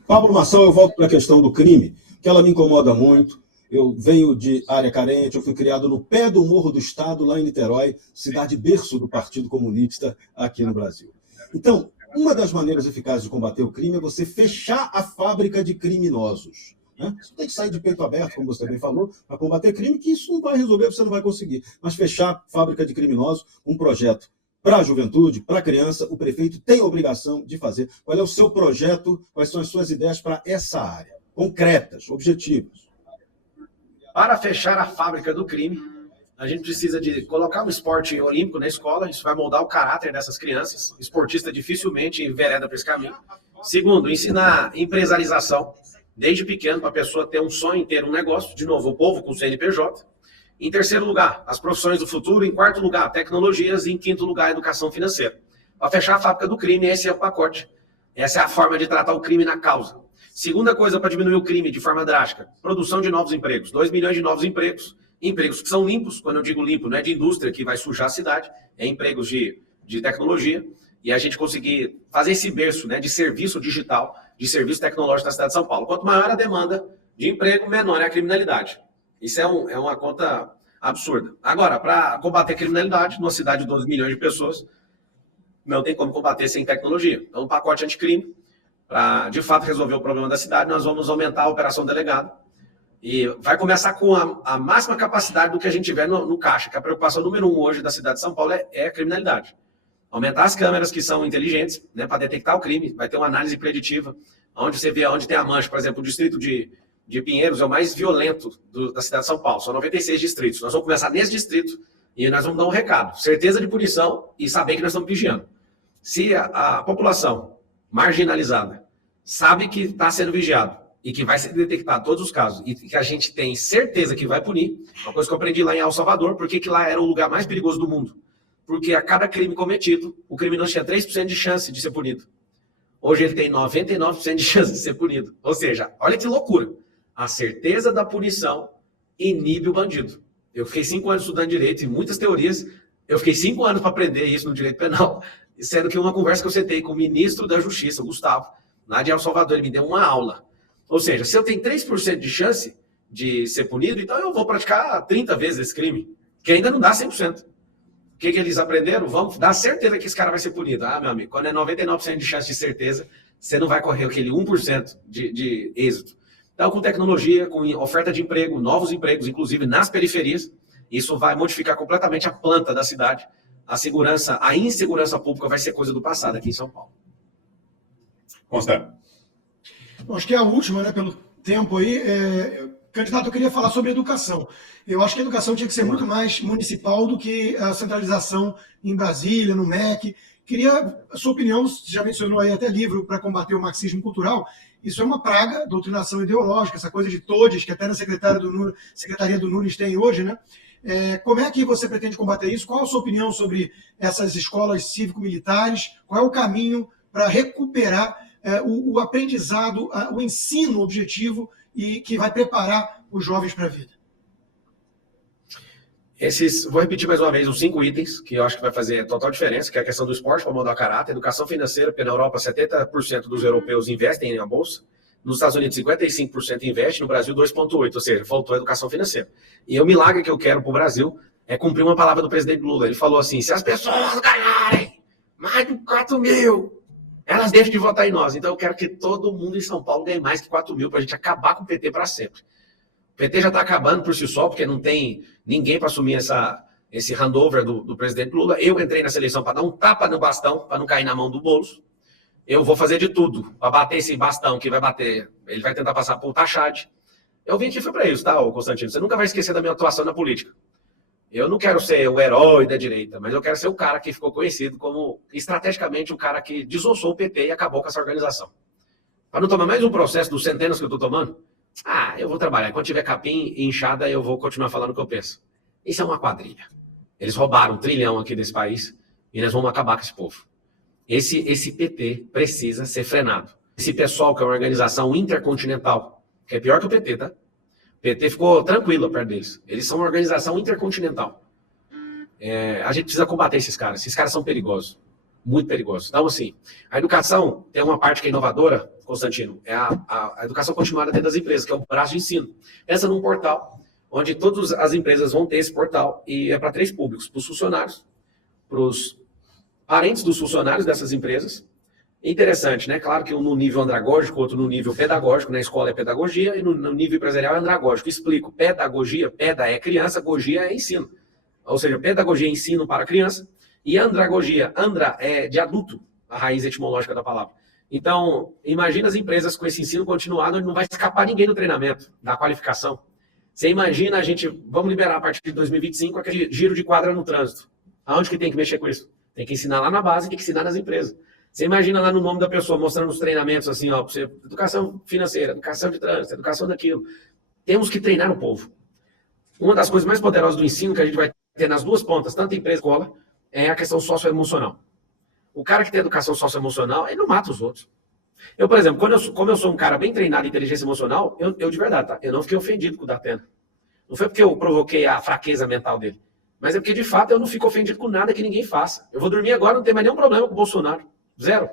Pablo Marçal, eu volto para a questão do crime, que ela me incomoda muito. Eu venho de área carente, eu fui criado no pé do Morro do Estado, lá em Niterói, cidade berço do Partido Comunista aqui no Brasil. Então, uma das maneiras eficazes de combater o crime é você fechar a fábrica de criminosos. Você tem que sair de peito aberto, como você bem falou, para combater crime, que isso não vai resolver, você não vai conseguir. Mas fechar fábrica de criminosos, um projeto para a juventude, para a criança, o prefeito tem a obrigação de fazer. Qual é o seu projeto, quais são as suas ideias para essa área? Concretas, objetivos. Para fechar a fábrica do crime, a gente precisa de colocar o esporte olímpico na escola, isso vai moldar o caráter dessas crianças. O esportista dificilmente envereda para esse caminho. Segundo, ensinar empresarização. Desde pequeno, para a pessoa ter um sonho em ter um negócio, de novo, o povo com o CNPJ. Em terceiro lugar, as profissões do futuro. Em quarto lugar, tecnologias. E em quinto lugar, educação financeira. Para fechar a fábrica do crime, esse é o pacote. Essa é a forma de tratar o crime na causa. Segunda coisa para diminuir o crime de forma drástica, produção de novos empregos. 2 milhões de novos empregos. Empregos que são limpos, quando eu digo limpo, não é de indústria que vai sujar a cidade, é empregos de tecnologia. E a gente conseguir fazer esse berço, né, de serviço digital, de serviço tecnológico na cidade de São Paulo. Quanto maior a demanda de emprego, menor é a criminalidade. Isso é uma conta absurda. Agora, para combater a criminalidade, numa cidade de 12 milhões de pessoas, não tem como combater sem tecnologia. Então, um pacote anticrime, para, de fato, resolver o problema da cidade, nós vamos aumentar a operação delegado. E vai começar com a máxima capacidade do que a gente tiver no caixa, que a preocupação número 1 hoje da cidade de São Paulo é a criminalidade. Aumentar as câmeras que são inteligentes, né, para detectar o crime, vai ter uma análise preditiva, onde você vê onde tem a mancha. Por exemplo, o distrito de Pinheiros é o mais violento da cidade de São Paulo, são 96 distritos. Nós vamos começar nesse distrito e nós vamos dar um recado, certeza de punição e saber que nós estamos vigiando. Se a população marginalizada sabe que está sendo vigiado e que vai ser detectado todos os casos e que a gente tem certeza que vai punir, uma coisa que eu aprendi lá em El Salvador, porque lá era o lugar mais perigoso do mundo. Porque a cada crime cometido, o criminoso tinha 3% de chance de ser punido. Hoje ele tem 99% de chance de ser punido. Ou seja, olha que loucura. A certeza da punição inibe o bandido. Eu fiquei 5 anos estudando direito e muitas teorias. Eu fiquei 5 anos para aprender isso no direito penal, sendo que uma conversa que eu sentei com o ministro da Justiça, Gustavo, lá de El Salvador, ele me deu uma aula. Ou seja, se eu tenho 3% de chance de ser punido, então eu vou praticar 30 vezes esse crime, que ainda não dá 100%. O que eles aprenderam? Vamos dar certeza que esse cara vai ser punido. Ah, meu amigo, quando é 99% de chance de certeza, você não vai correr aquele 1% de êxito. Então, com tecnologia, com oferta de emprego, novos empregos, inclusive nas periferias, isso vai modificar completamente a planta da cidade. A insegurança pública vai ser coisa do passado aqui em São Paulo. Constantino. Bom, acho que é a última, né, pelo tempo aí. Candidato, eu queria falar sobre educação. Eu acho que a educação tinha que ser muito mais municipal do que a centralização em Brasília, no MEC. Queria a sua opinião, você já mencionou aí até livro para combater o marxismo cultural. Isso é uma praga, doutrinação ideológica, essa coisa de todes, que até na Secretaria do Nunes tem hoje, né? Como é que você pretende combater isso? Qual a sua opinião sobre essas escolas cívico-militares? Qual é o caminho para recuperar o aprendizado, o ensino objetivo e que vai preparar os jovens para a vida? Vou repetir mais uma vez os 5 itens que eu acho que vai fazer total diferença, que é a questão do esporte para moldar caráter, educação financeira, porque na Europa 70% dos europeus investem na bolsa, nos Estados Unidos 55% investe, no Brasil 2,8%, ou seja, faltou a educação financeira. E o milagre que eu quero para o Brasil é cumprir uma palavra do presidente Lula. Ele falou assim, se as pessoas ganharem mais de 4 mil, elas deixam de votar em nós. Então eu quero que todo mundo em São Paulo ganhe mais que 4 mil para a gente acabar com o PT para sempre. O PT já está acabando por si só, porque não tem ninguém para assumir esse handover do presidente Lula. Eu entrei nessa eleição para dar um tapa no bastão, para não cair na mão do Boulos. Eu vou fazer de tudo para bater esse bastão que vai bater. Ele vai tentar passar por Tachad. Eu vim aqui foi para isso, tá, Constantino? Você nunca vai esquecer da minha atuação na política. Eu não quero ser o herói da direita, mas eu quero ser o cara que ficou conhecido como, estrategicamente, o cara que desossou o PT e acabou com essa organização. Para não tomar mais um processo dos centenas que eu estou tomando, eu vou trabalhar. Quando tiver capim e inchada, eu vou continuar falando o que eu penso. Isso é uma quadrilha. Eles roubaram 1 trilhão aqui desse país e nós vamos acabar com esse povo. Esse PT precisa ser frenado. Esse pessoal, que é uma organização intercontinental, que é pior que o PT, tá? O PT ficou tranquilo perto deles. Eles são uma organização intercontinental. A gente precisa combater esses caras. Esses caras são perigosos. Muito perigosos. Então, assim, a educação tem uma parte que é inovadora, Constantino, é a educação continuada dentro das empresas, que é o braço de ensino. Pensa num portal, onde todas as empresas vão ter esse portal, e é para 3 públicos, para os funcionários, para os parentes dos funcionários dessas empresas. Interessante, né? Claro que um no nível andragógico, outro no nível pedagógico, na escola é pedagogia, e no nível empresarial é andragógico. Explico, pedagogia, peda é criança, gogia é ensino. Ou seja, pedagogia é ensino para criança, e andragogia, andra é de adulto, a raiz etimológica da palavra. Então, imagina as empresas com esse ensino continuado, onde não vai escapar ninguém do treinamento, da qualificação. Você imagina vamos liberar a partir de 2025 aquele giro de quadra no trânsito. Aonde que tem que mexer com isso? Tem que ensinar lá na base, tem que ensinar nas empresas. Você imagina lá no nome da pessoa, mostrando os treinamentos assim, ó, pra você, educação financeira, educação de trânsito, educação daquilo. Temos que treinar o povo. Uma das coisas mais poderosas do ensino que a gente vai ter nas 2 pontas, tanto empresa como escola, é a questão socioemocional. O cara que tem educação socioemocional, ele não mata os outros. Eu, por exemplo, como eu sou um cara bem treinado em inteligência emocional, eu de verdade, tá? Eu não fiquei ofendido com o Datena. Não foi porque eu provoquei a fraqueza mental dele. Mas é porque, de fato, eu não fico ofendido com nada que ninguém faça. Eu vou dormir agora, não tem mais nenhum problema com o Bolsonaro. 0.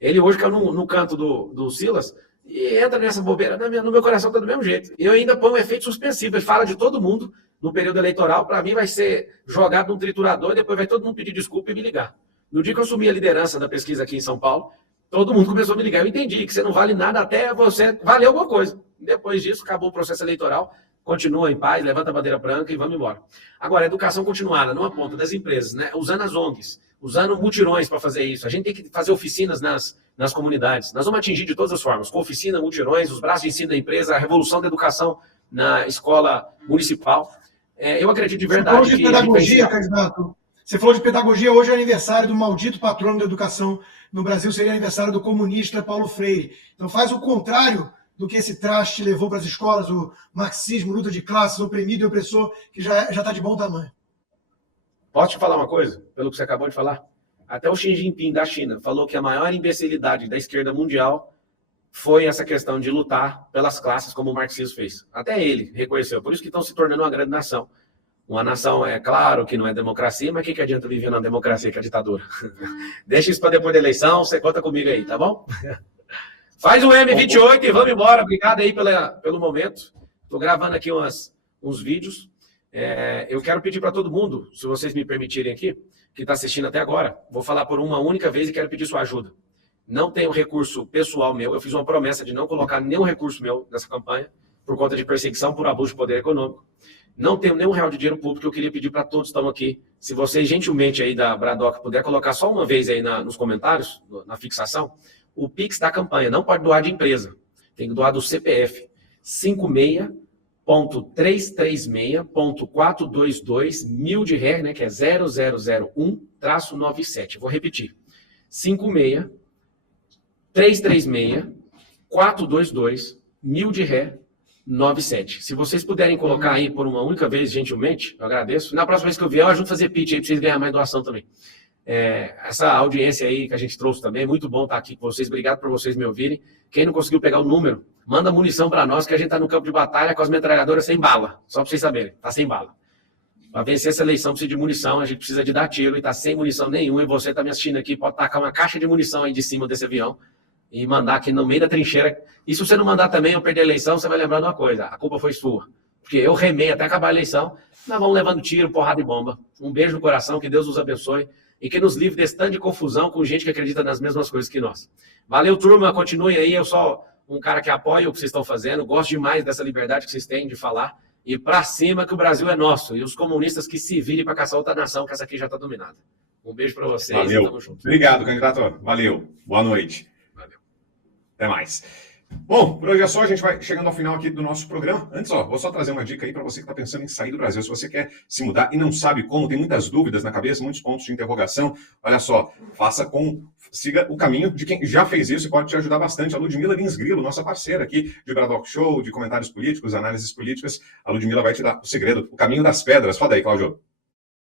Ele hoje caiu no canto do Silas e entra nessa bobeira. No meu coração tá do mesmo jeito. E eu ainda ponho um efeito suspensivo. Ele fala de todo mundo no período eleitoral. Para mim vai ser jogado num triturador e depois vai todo mundo pedir desculpa e me ligar. No dia que eu assumi a liderança da pesquisa aqui em São Paulo, todo mundo começou a me ligar. Eu entendi que você não vale nada até você valer alguma coisa. Depois disso, acabou o processo eleitoral, continua em paz, levanta a bandeira branca e vamos embora. Agora, educação continuada, não aponta das empresas, né? Usando as ONGs, usando mutirões para fazer isso. A gente tem que fazer oficinas nas comunidades. Nós vamos atingir de todas as formas, com oficina, mutirões, os braços de ensino da empresa, a revolução da educação na escola municipal. Eu acredito de verdade Você falou de pedagogia, candidato. Você falou de pedagogia, hoje é aniversário do maldito patrono da educação no Brasil, seria aniversário do comunista Paulo Freire. Então faz o contrário do que esse traste levou para as escolas, o marxismo, luta de classes, oprimido e opressor, que já está de bom tamanho. Posso te falar uma coisa, pelo que você acabou de falar? Até o Xi Jinping da China falou que a maior imbecilidade da esquerda mundial foi essa questão de lutar pelas classes, como o marxismo fez. Até ele reconheceu. Por isso que estão se tornando uma grande nação. Uma nação, é claro que não é democracia, mas o que adianta viver na democracia que é ditadura? Deixa isso para depois da eleição, você conta comigo aí, tá bom? Faz o M28 e vamos embora. Obrigado aí pelo momento. Estou gravando aqui uns vídeos. Eu quero pedir para todo mundo, se vocês me permitirem aqui, que está assistindo até agora, vou falar por uma única vez e quero pedir sua ajuda. Não tenho recurso pessoal meu, eu fiz uma promessa de não colocar nenhum recurso meu nessa campanha, por conta de perseguição por abuso de poder econômico. Não tenho nenhum real de dinheiro público, eu queria pedir para todos que estão aqui, se vocês gentilmente aí da Bradock puder colocar só uma vez aí nos comentários, na fixação, o Pix da campanha, não pode doar de empresa, tem que doar do CPF, 56.336.422 mil de ré, né, que é 0001-97. Vou repetir, 56.336.422 mil de ré, 97. Se vocês puderem colocar aí por uma única vez, gentilmente, eu agradeço. Na próxima vez que eu vier, eu ajudo a fazer pitch aí para vocês ganharem mais doação também. Essa audiência aí que a gente trouxe também, é muito bom estar aqui com vocês. Obrigado por vocês me ouvirem. Quem não conseguiu pegar o número, manda munição para nós, que a gente está no campo de batalha com as metralhadoras sem bala. Só para vocês saberem, tá sem bala. Para vencer essa eleição precisa de munição, a gente precisa de dar tiro e tá sem munição nenhuma. E você está me assistindo aqui, pode tacar uma caixa de munição aí de cima desse avião e mandar aqui no meio da trincheira. E se você não mandar também eu perder a eleição, você vai lembrar de uma coisa, a culpa foi sua. Porque eu remei até acabar a eleição, nós vamos levando tiro, porrada e bomba. Um beijo no coração, que Deus nos abençoe e que nos livre desse tanto de confusão com gente que acredita nas mesmas coisas que nós. Valeu, turma, continuem aí, eu sou um cara que apoia o que vocês estão fazendo, gosto demais dessa liberdade que vocês têm de falar, e pra cima que o Brasil é nosso, e os comunistas que se virem para caçar outra nação, que essa aqui já está dominada. Um beijo para vocês. Valeu. E tamo junto. Obrigado, candidato. Valeu. Boa noite. Valeu. Até mais. Bom, por hoje é só, a gente vai chegando ao final aqui do nosso programa. Antes, vou só trazer uma dica aí para você que está pensando em sair do Brasil. Se você quer se mudar e não sabe como, tem muitas dúvidas na cabeça, muitos pontos de interrogação, olha só, siga o caminho de quem já fez isso e pode te ajudar bastante. A Ludmila Lins Grilo, nossa parceira aqui de Bradock Show, de comentários políticos, análises políticas. A Ludmila vai te dar o segredo, o caminho das pedras. Fala aí, Cláudio.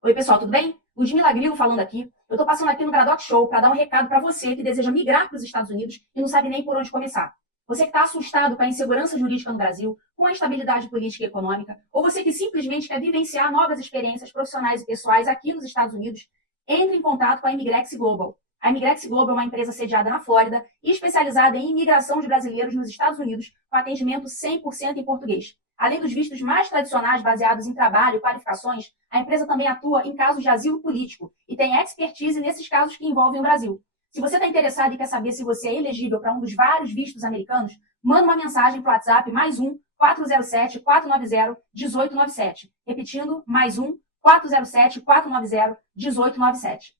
Oi, pessoal, tudo bem? Ludmila Grilo falando aqui. Eu tô passando aqui no Bradock Show para dar um recado para você que deseja migrar para os Estados Unidos e não sabe nem por onde começar. Você que está assustado com a insegurança jurídica no Brasil, com a instabilidade política e econômica, ou você que simplesmente quer vivenciar novas experiências profissionais e pessoais aqui nos Estados Unidos, entre em contato com a Imigrex Global. A Imigrex Global é uma empresa sediada na Flórida e especializada em imigração de brasileiros nos Estados Unidos, com atendimento 100% em português. Além dos vistos mais tradicionais baseados em trabalho e qualificações, a empresa também atua em casos de asilo político e tem expertise nesses casos que envolvem o Brasil. Se você está interessado e quer saber se você é elegível para um dos vários vistos americanos, manda uma mensagem para o WhatsApp +1 407 490 1897. Repetindo, +1 407 490 1897.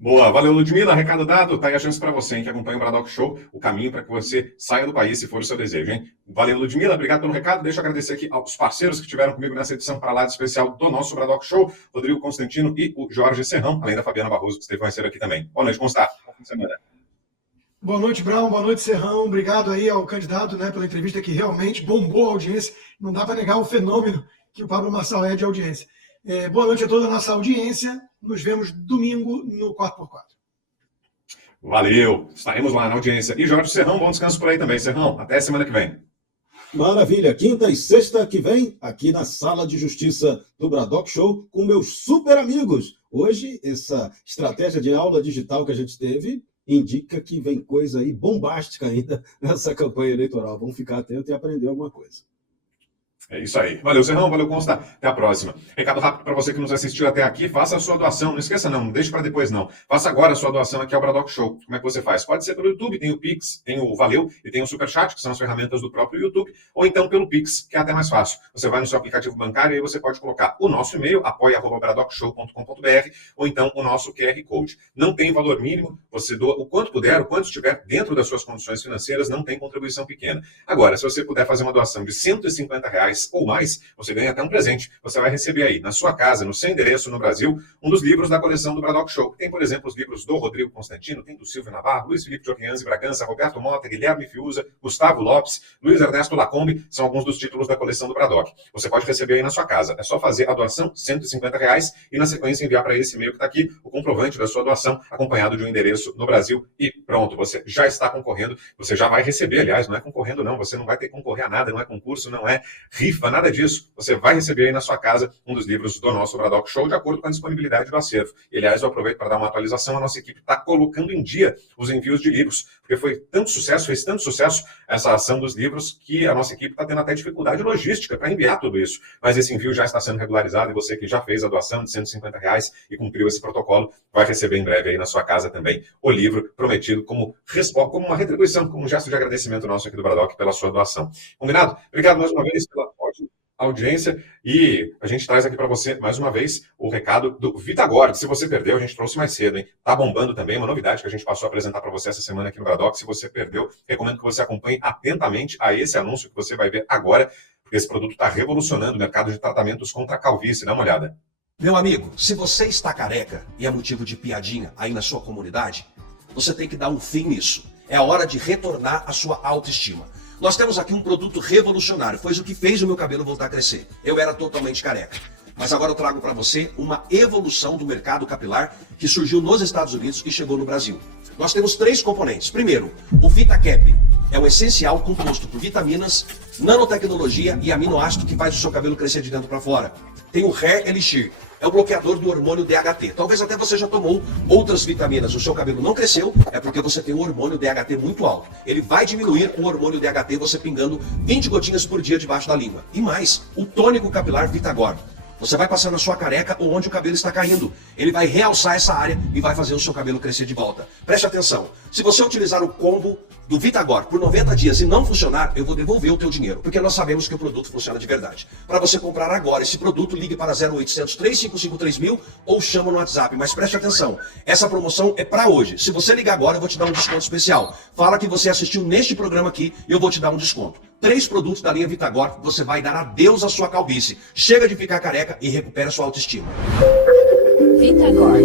Boa, valeu, Ludmila. Recado dado, tá aí a chance para você, hein, que acompanha o Bradock Show, o caminho para que você saia do país, se for o seu desejo, hein? Valeu, Ludmila, obrigado pelo recado. Deixa eu agradecer aqui aos parceiros que estiveram comigo nessa edição para lá de especial do nosso Bradock Show, Rodrigo Constantino e o Jorge Serrão, além da Fabiana Barroso, que esteve conhecendo aqui também. Boa noite, Constá. Bom fim de semana. Boa noite, Brown. Boa noite, Serrão. Obrigado aí ao candidato, né, pela entrevista que realmente bombou a audiência. Não dá para negar o fenômeno que o Pablo Marçal é de audiência. Boa noite a toda a nossa audiência. Nos vemos domingo no 4x4. Valeu, estaremos lá na audiência. E Jorge Serrão, bom descanso por aí também. Serrão, até semana que vem. Maravilha, quinta e sexta que vem, aqui na Sala de Justiça do Bradock Show, com meus super amigos. Hoje, essa estratégia de aula digital que a gente teve indica que vem coisa aí bombástica ainda nessa campanha eleitoral. Vamos ficar atentos e aprender alguma coisa. É isso aí. Valeu, Serrão. Valeu, Consta. Até a próxima. Recado rápido para você que nos assistiu até aqui. Faça a sua doação. Não esqueça, não deixe para depois, não. Faça agora a sua doação aqui ao Bradock Show. Como é que você faz? Pode ser pelo YouTube, tem o Pix, tem o Valeu e tem o Superchat, que são as ferramentas do próprio YouTube, ou então pelo Pix, que é até mais fácil. Você vai no seu aplicativo bancário e aí você pode colocar o nosso e-mail, apoia@bradockshow.com.br, ou então o nosso QR Code. Não tem valor mínimo, você doa o quanto puder, o quanto estiver dentro das suas condições financeiras, não tem contribuição pequena. Agora, se você puder fazer uma doação de R$150 ou mais, você ganha até um presente. Você vai receber aí, na sua casa, no seu endereço no Brasil, um dos livros da coleção do Bradock Show. Tem, por exemplo, os livros do Rodrigo Constantino, tem do Silvio Navarro, Luiz Felipe de Orleans e Bragança, Roberto Mota, Guilherme Fiuza, Gustavo Lopes, Luiz Ernesto Lacombe, são alguns dos títulos da coleção do Bradock. Você pode receber aí na sua casa. É só fazer a doação, R$150, e na sequência enviar para esse e-mail que está aqui o comprovante da sua doação, acompanhado de um endereço no Brasil, e pronto, você já está concorrendo, você já vai receber, aliás, não é concorrendo não, você não vai ter que concorrer a nada, não é concurso, não é rifa, nada disso. Você vai receber aí na sua casa um dos livros do nosso Bradock Show, de acordo com a disponibilidade do acervo. E, aliás, eu aproveito para dar uma atualização, a nossa equipe está colocando em dia os envios de livros, porque foi tanto sucesso, fez tanto sucesso essa ação dos livros, que a nossa equipe está tendo até dificuldade logística para enviar tudo isso. Mas esse envio já está sendo regularizado, e você que já fez a doação de R$150 e cumpriu esse protocolo, vai receber em breve aí na sua casa também o livro prometido como uma retribuição, como um gesto de agradecimento nosso aqui do Bradock pela sua doação. Combinado? Obrigado mais uma vez pela ótima audiência, e a gente traz aqui para você, mais uma vez, o recado do Vitagord. Se você perdeu, a gente trouxe mais cedo, hein? Tá bombando também, uma novidade que a gente passou a apresentar para você essa semana aqui no Bradock. Se você perdeu, recomendo que você acompanhe atentamente a esse anúncio que você vai ver agora, porque esse produto está revolucionando o mercado de tratamentos contra a calvície. Dá uma olhada. Meu amigo, se você está careca e é motivo de piadinha aí na sua comunidade, você tem que dar um fim nisso. É a hora de retornar a sua autoestima. Nós temos aqui um produto revolucionário, foi o que fez o meu cabelo voltar a crescer. Eu era totalmente careca. Mas agora eu trago para você uma evolução do mercado capilar que surgiu nos Estados Unidos e chegou no Brasil. Nós temos 3 componentes. Primeiro, o VitaCap. É um essencial composto por vitaminas, nanotecnologia e aminoácido que faz o seu cabelo crescer de dentro para fora. Tem o Hair Elixir. É o bloqueador do hormônio DHT. Talvez até você já tomou outras vitaminas, o seu cabelo não cresceu, é porque você tem um hormônio DHT muito alto. Ele vai diminuir o hormônio DHT você pingando 20 gotinhas por dia debaixo da língua. E mais, o tônico capilar Vitagord. Você vai passar na sua careca ou onde o cabelo está caindo. Ele vai realçar essa área e vai fazer o seu cabelo crescer de volta. Preste atenção, se você utilizar o combo do Vitagord por 90 dias e não funcionar, eu vou devolver o teu dinheiro, porque nós sabemos que o produto funciona de verdade. Para você comprar agora esse produto, ligue para 0800 355 3000 ou chama no WhatsApp. Mas preste atenção, essa promoção é para hoje. Se você ligar agora, eu vou te dar um desconto especial. Fala que você assistiu neste programa aqui e eu vou te dar um desconto. 3 produtos da linha Vitagord, você vai dar adeus à sua calvície. Chega de ficar careca e recupera sua autoestima. Vitagord.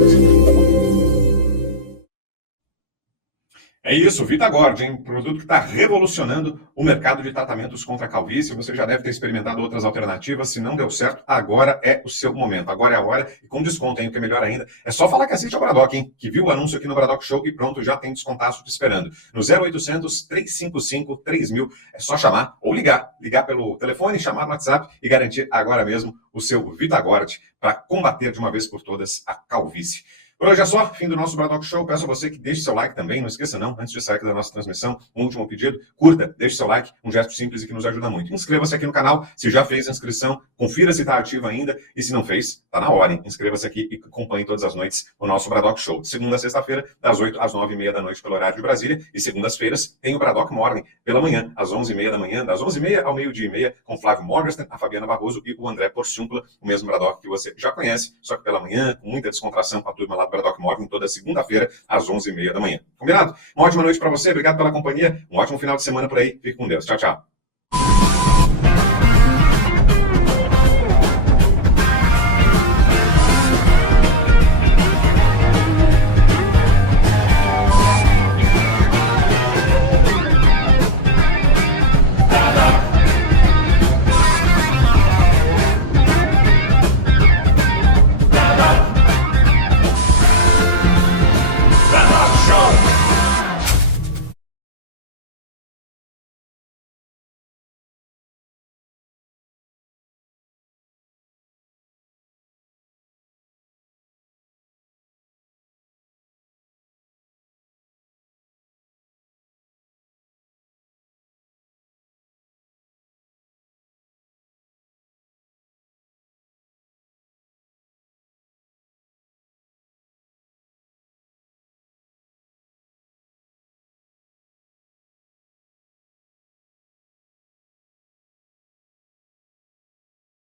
É isso, Vitagord, um produto que está revolucionando o mercado de tratamentos contra a calvície. Você já deve ter experimentado outras alternativas. Se não deu certo, agora é o seu momento. Agora é a hora, e com desconto, hein, o que é melhor ainda. É só falar que assiste ao Bradock, hein, que viu o anúncio aqui no Bradock Show e pronto, já tem descontaço te esperando. No 0800 355 3000, é só chamar ou ligar. Ligar pelo telefone, chamar no WhatsApp e garantir agora mesmo o seu Vitagord para combater de uma vez por todas a calvície. Por hoje é só, fim do nosso Bradock Show. Peço a você que deixe seu like também, não esqueça não, antes de sair da nossa transmissão, um último pedido, curta, deixe seu like, um gesto simples e que nos ajuda muito. Inscreva-se aqui no canal, se já fez a inscrição, confira se está ativo ainda, e se não fez, está na hora, hein? Inscreva-se aqui e acompanhe todas as noites o nosso Bradock Show. De segunda a sexta-feira, das 8 às 9h30 da noite pelo horário de Brasília, e segundas-feiras tem o Bradock Morning, pela manhã, às 11h30 da manhã, das 11h30 ao meio-dia e meia, com Flávio Morgenstern, a Fabiana Barroso e o André Porciúncula, o mesmo Bradock que você já conhece, só que pela manhã, com muita descontração com a turma lá do Bradock Morning, toda segunda-feira, às 11h30 da manhã. Combinado? Uma ótima noite para você, obrigado pela companhia, um ótimo final de semana por aí, fique com Deus. Tchau, tchau.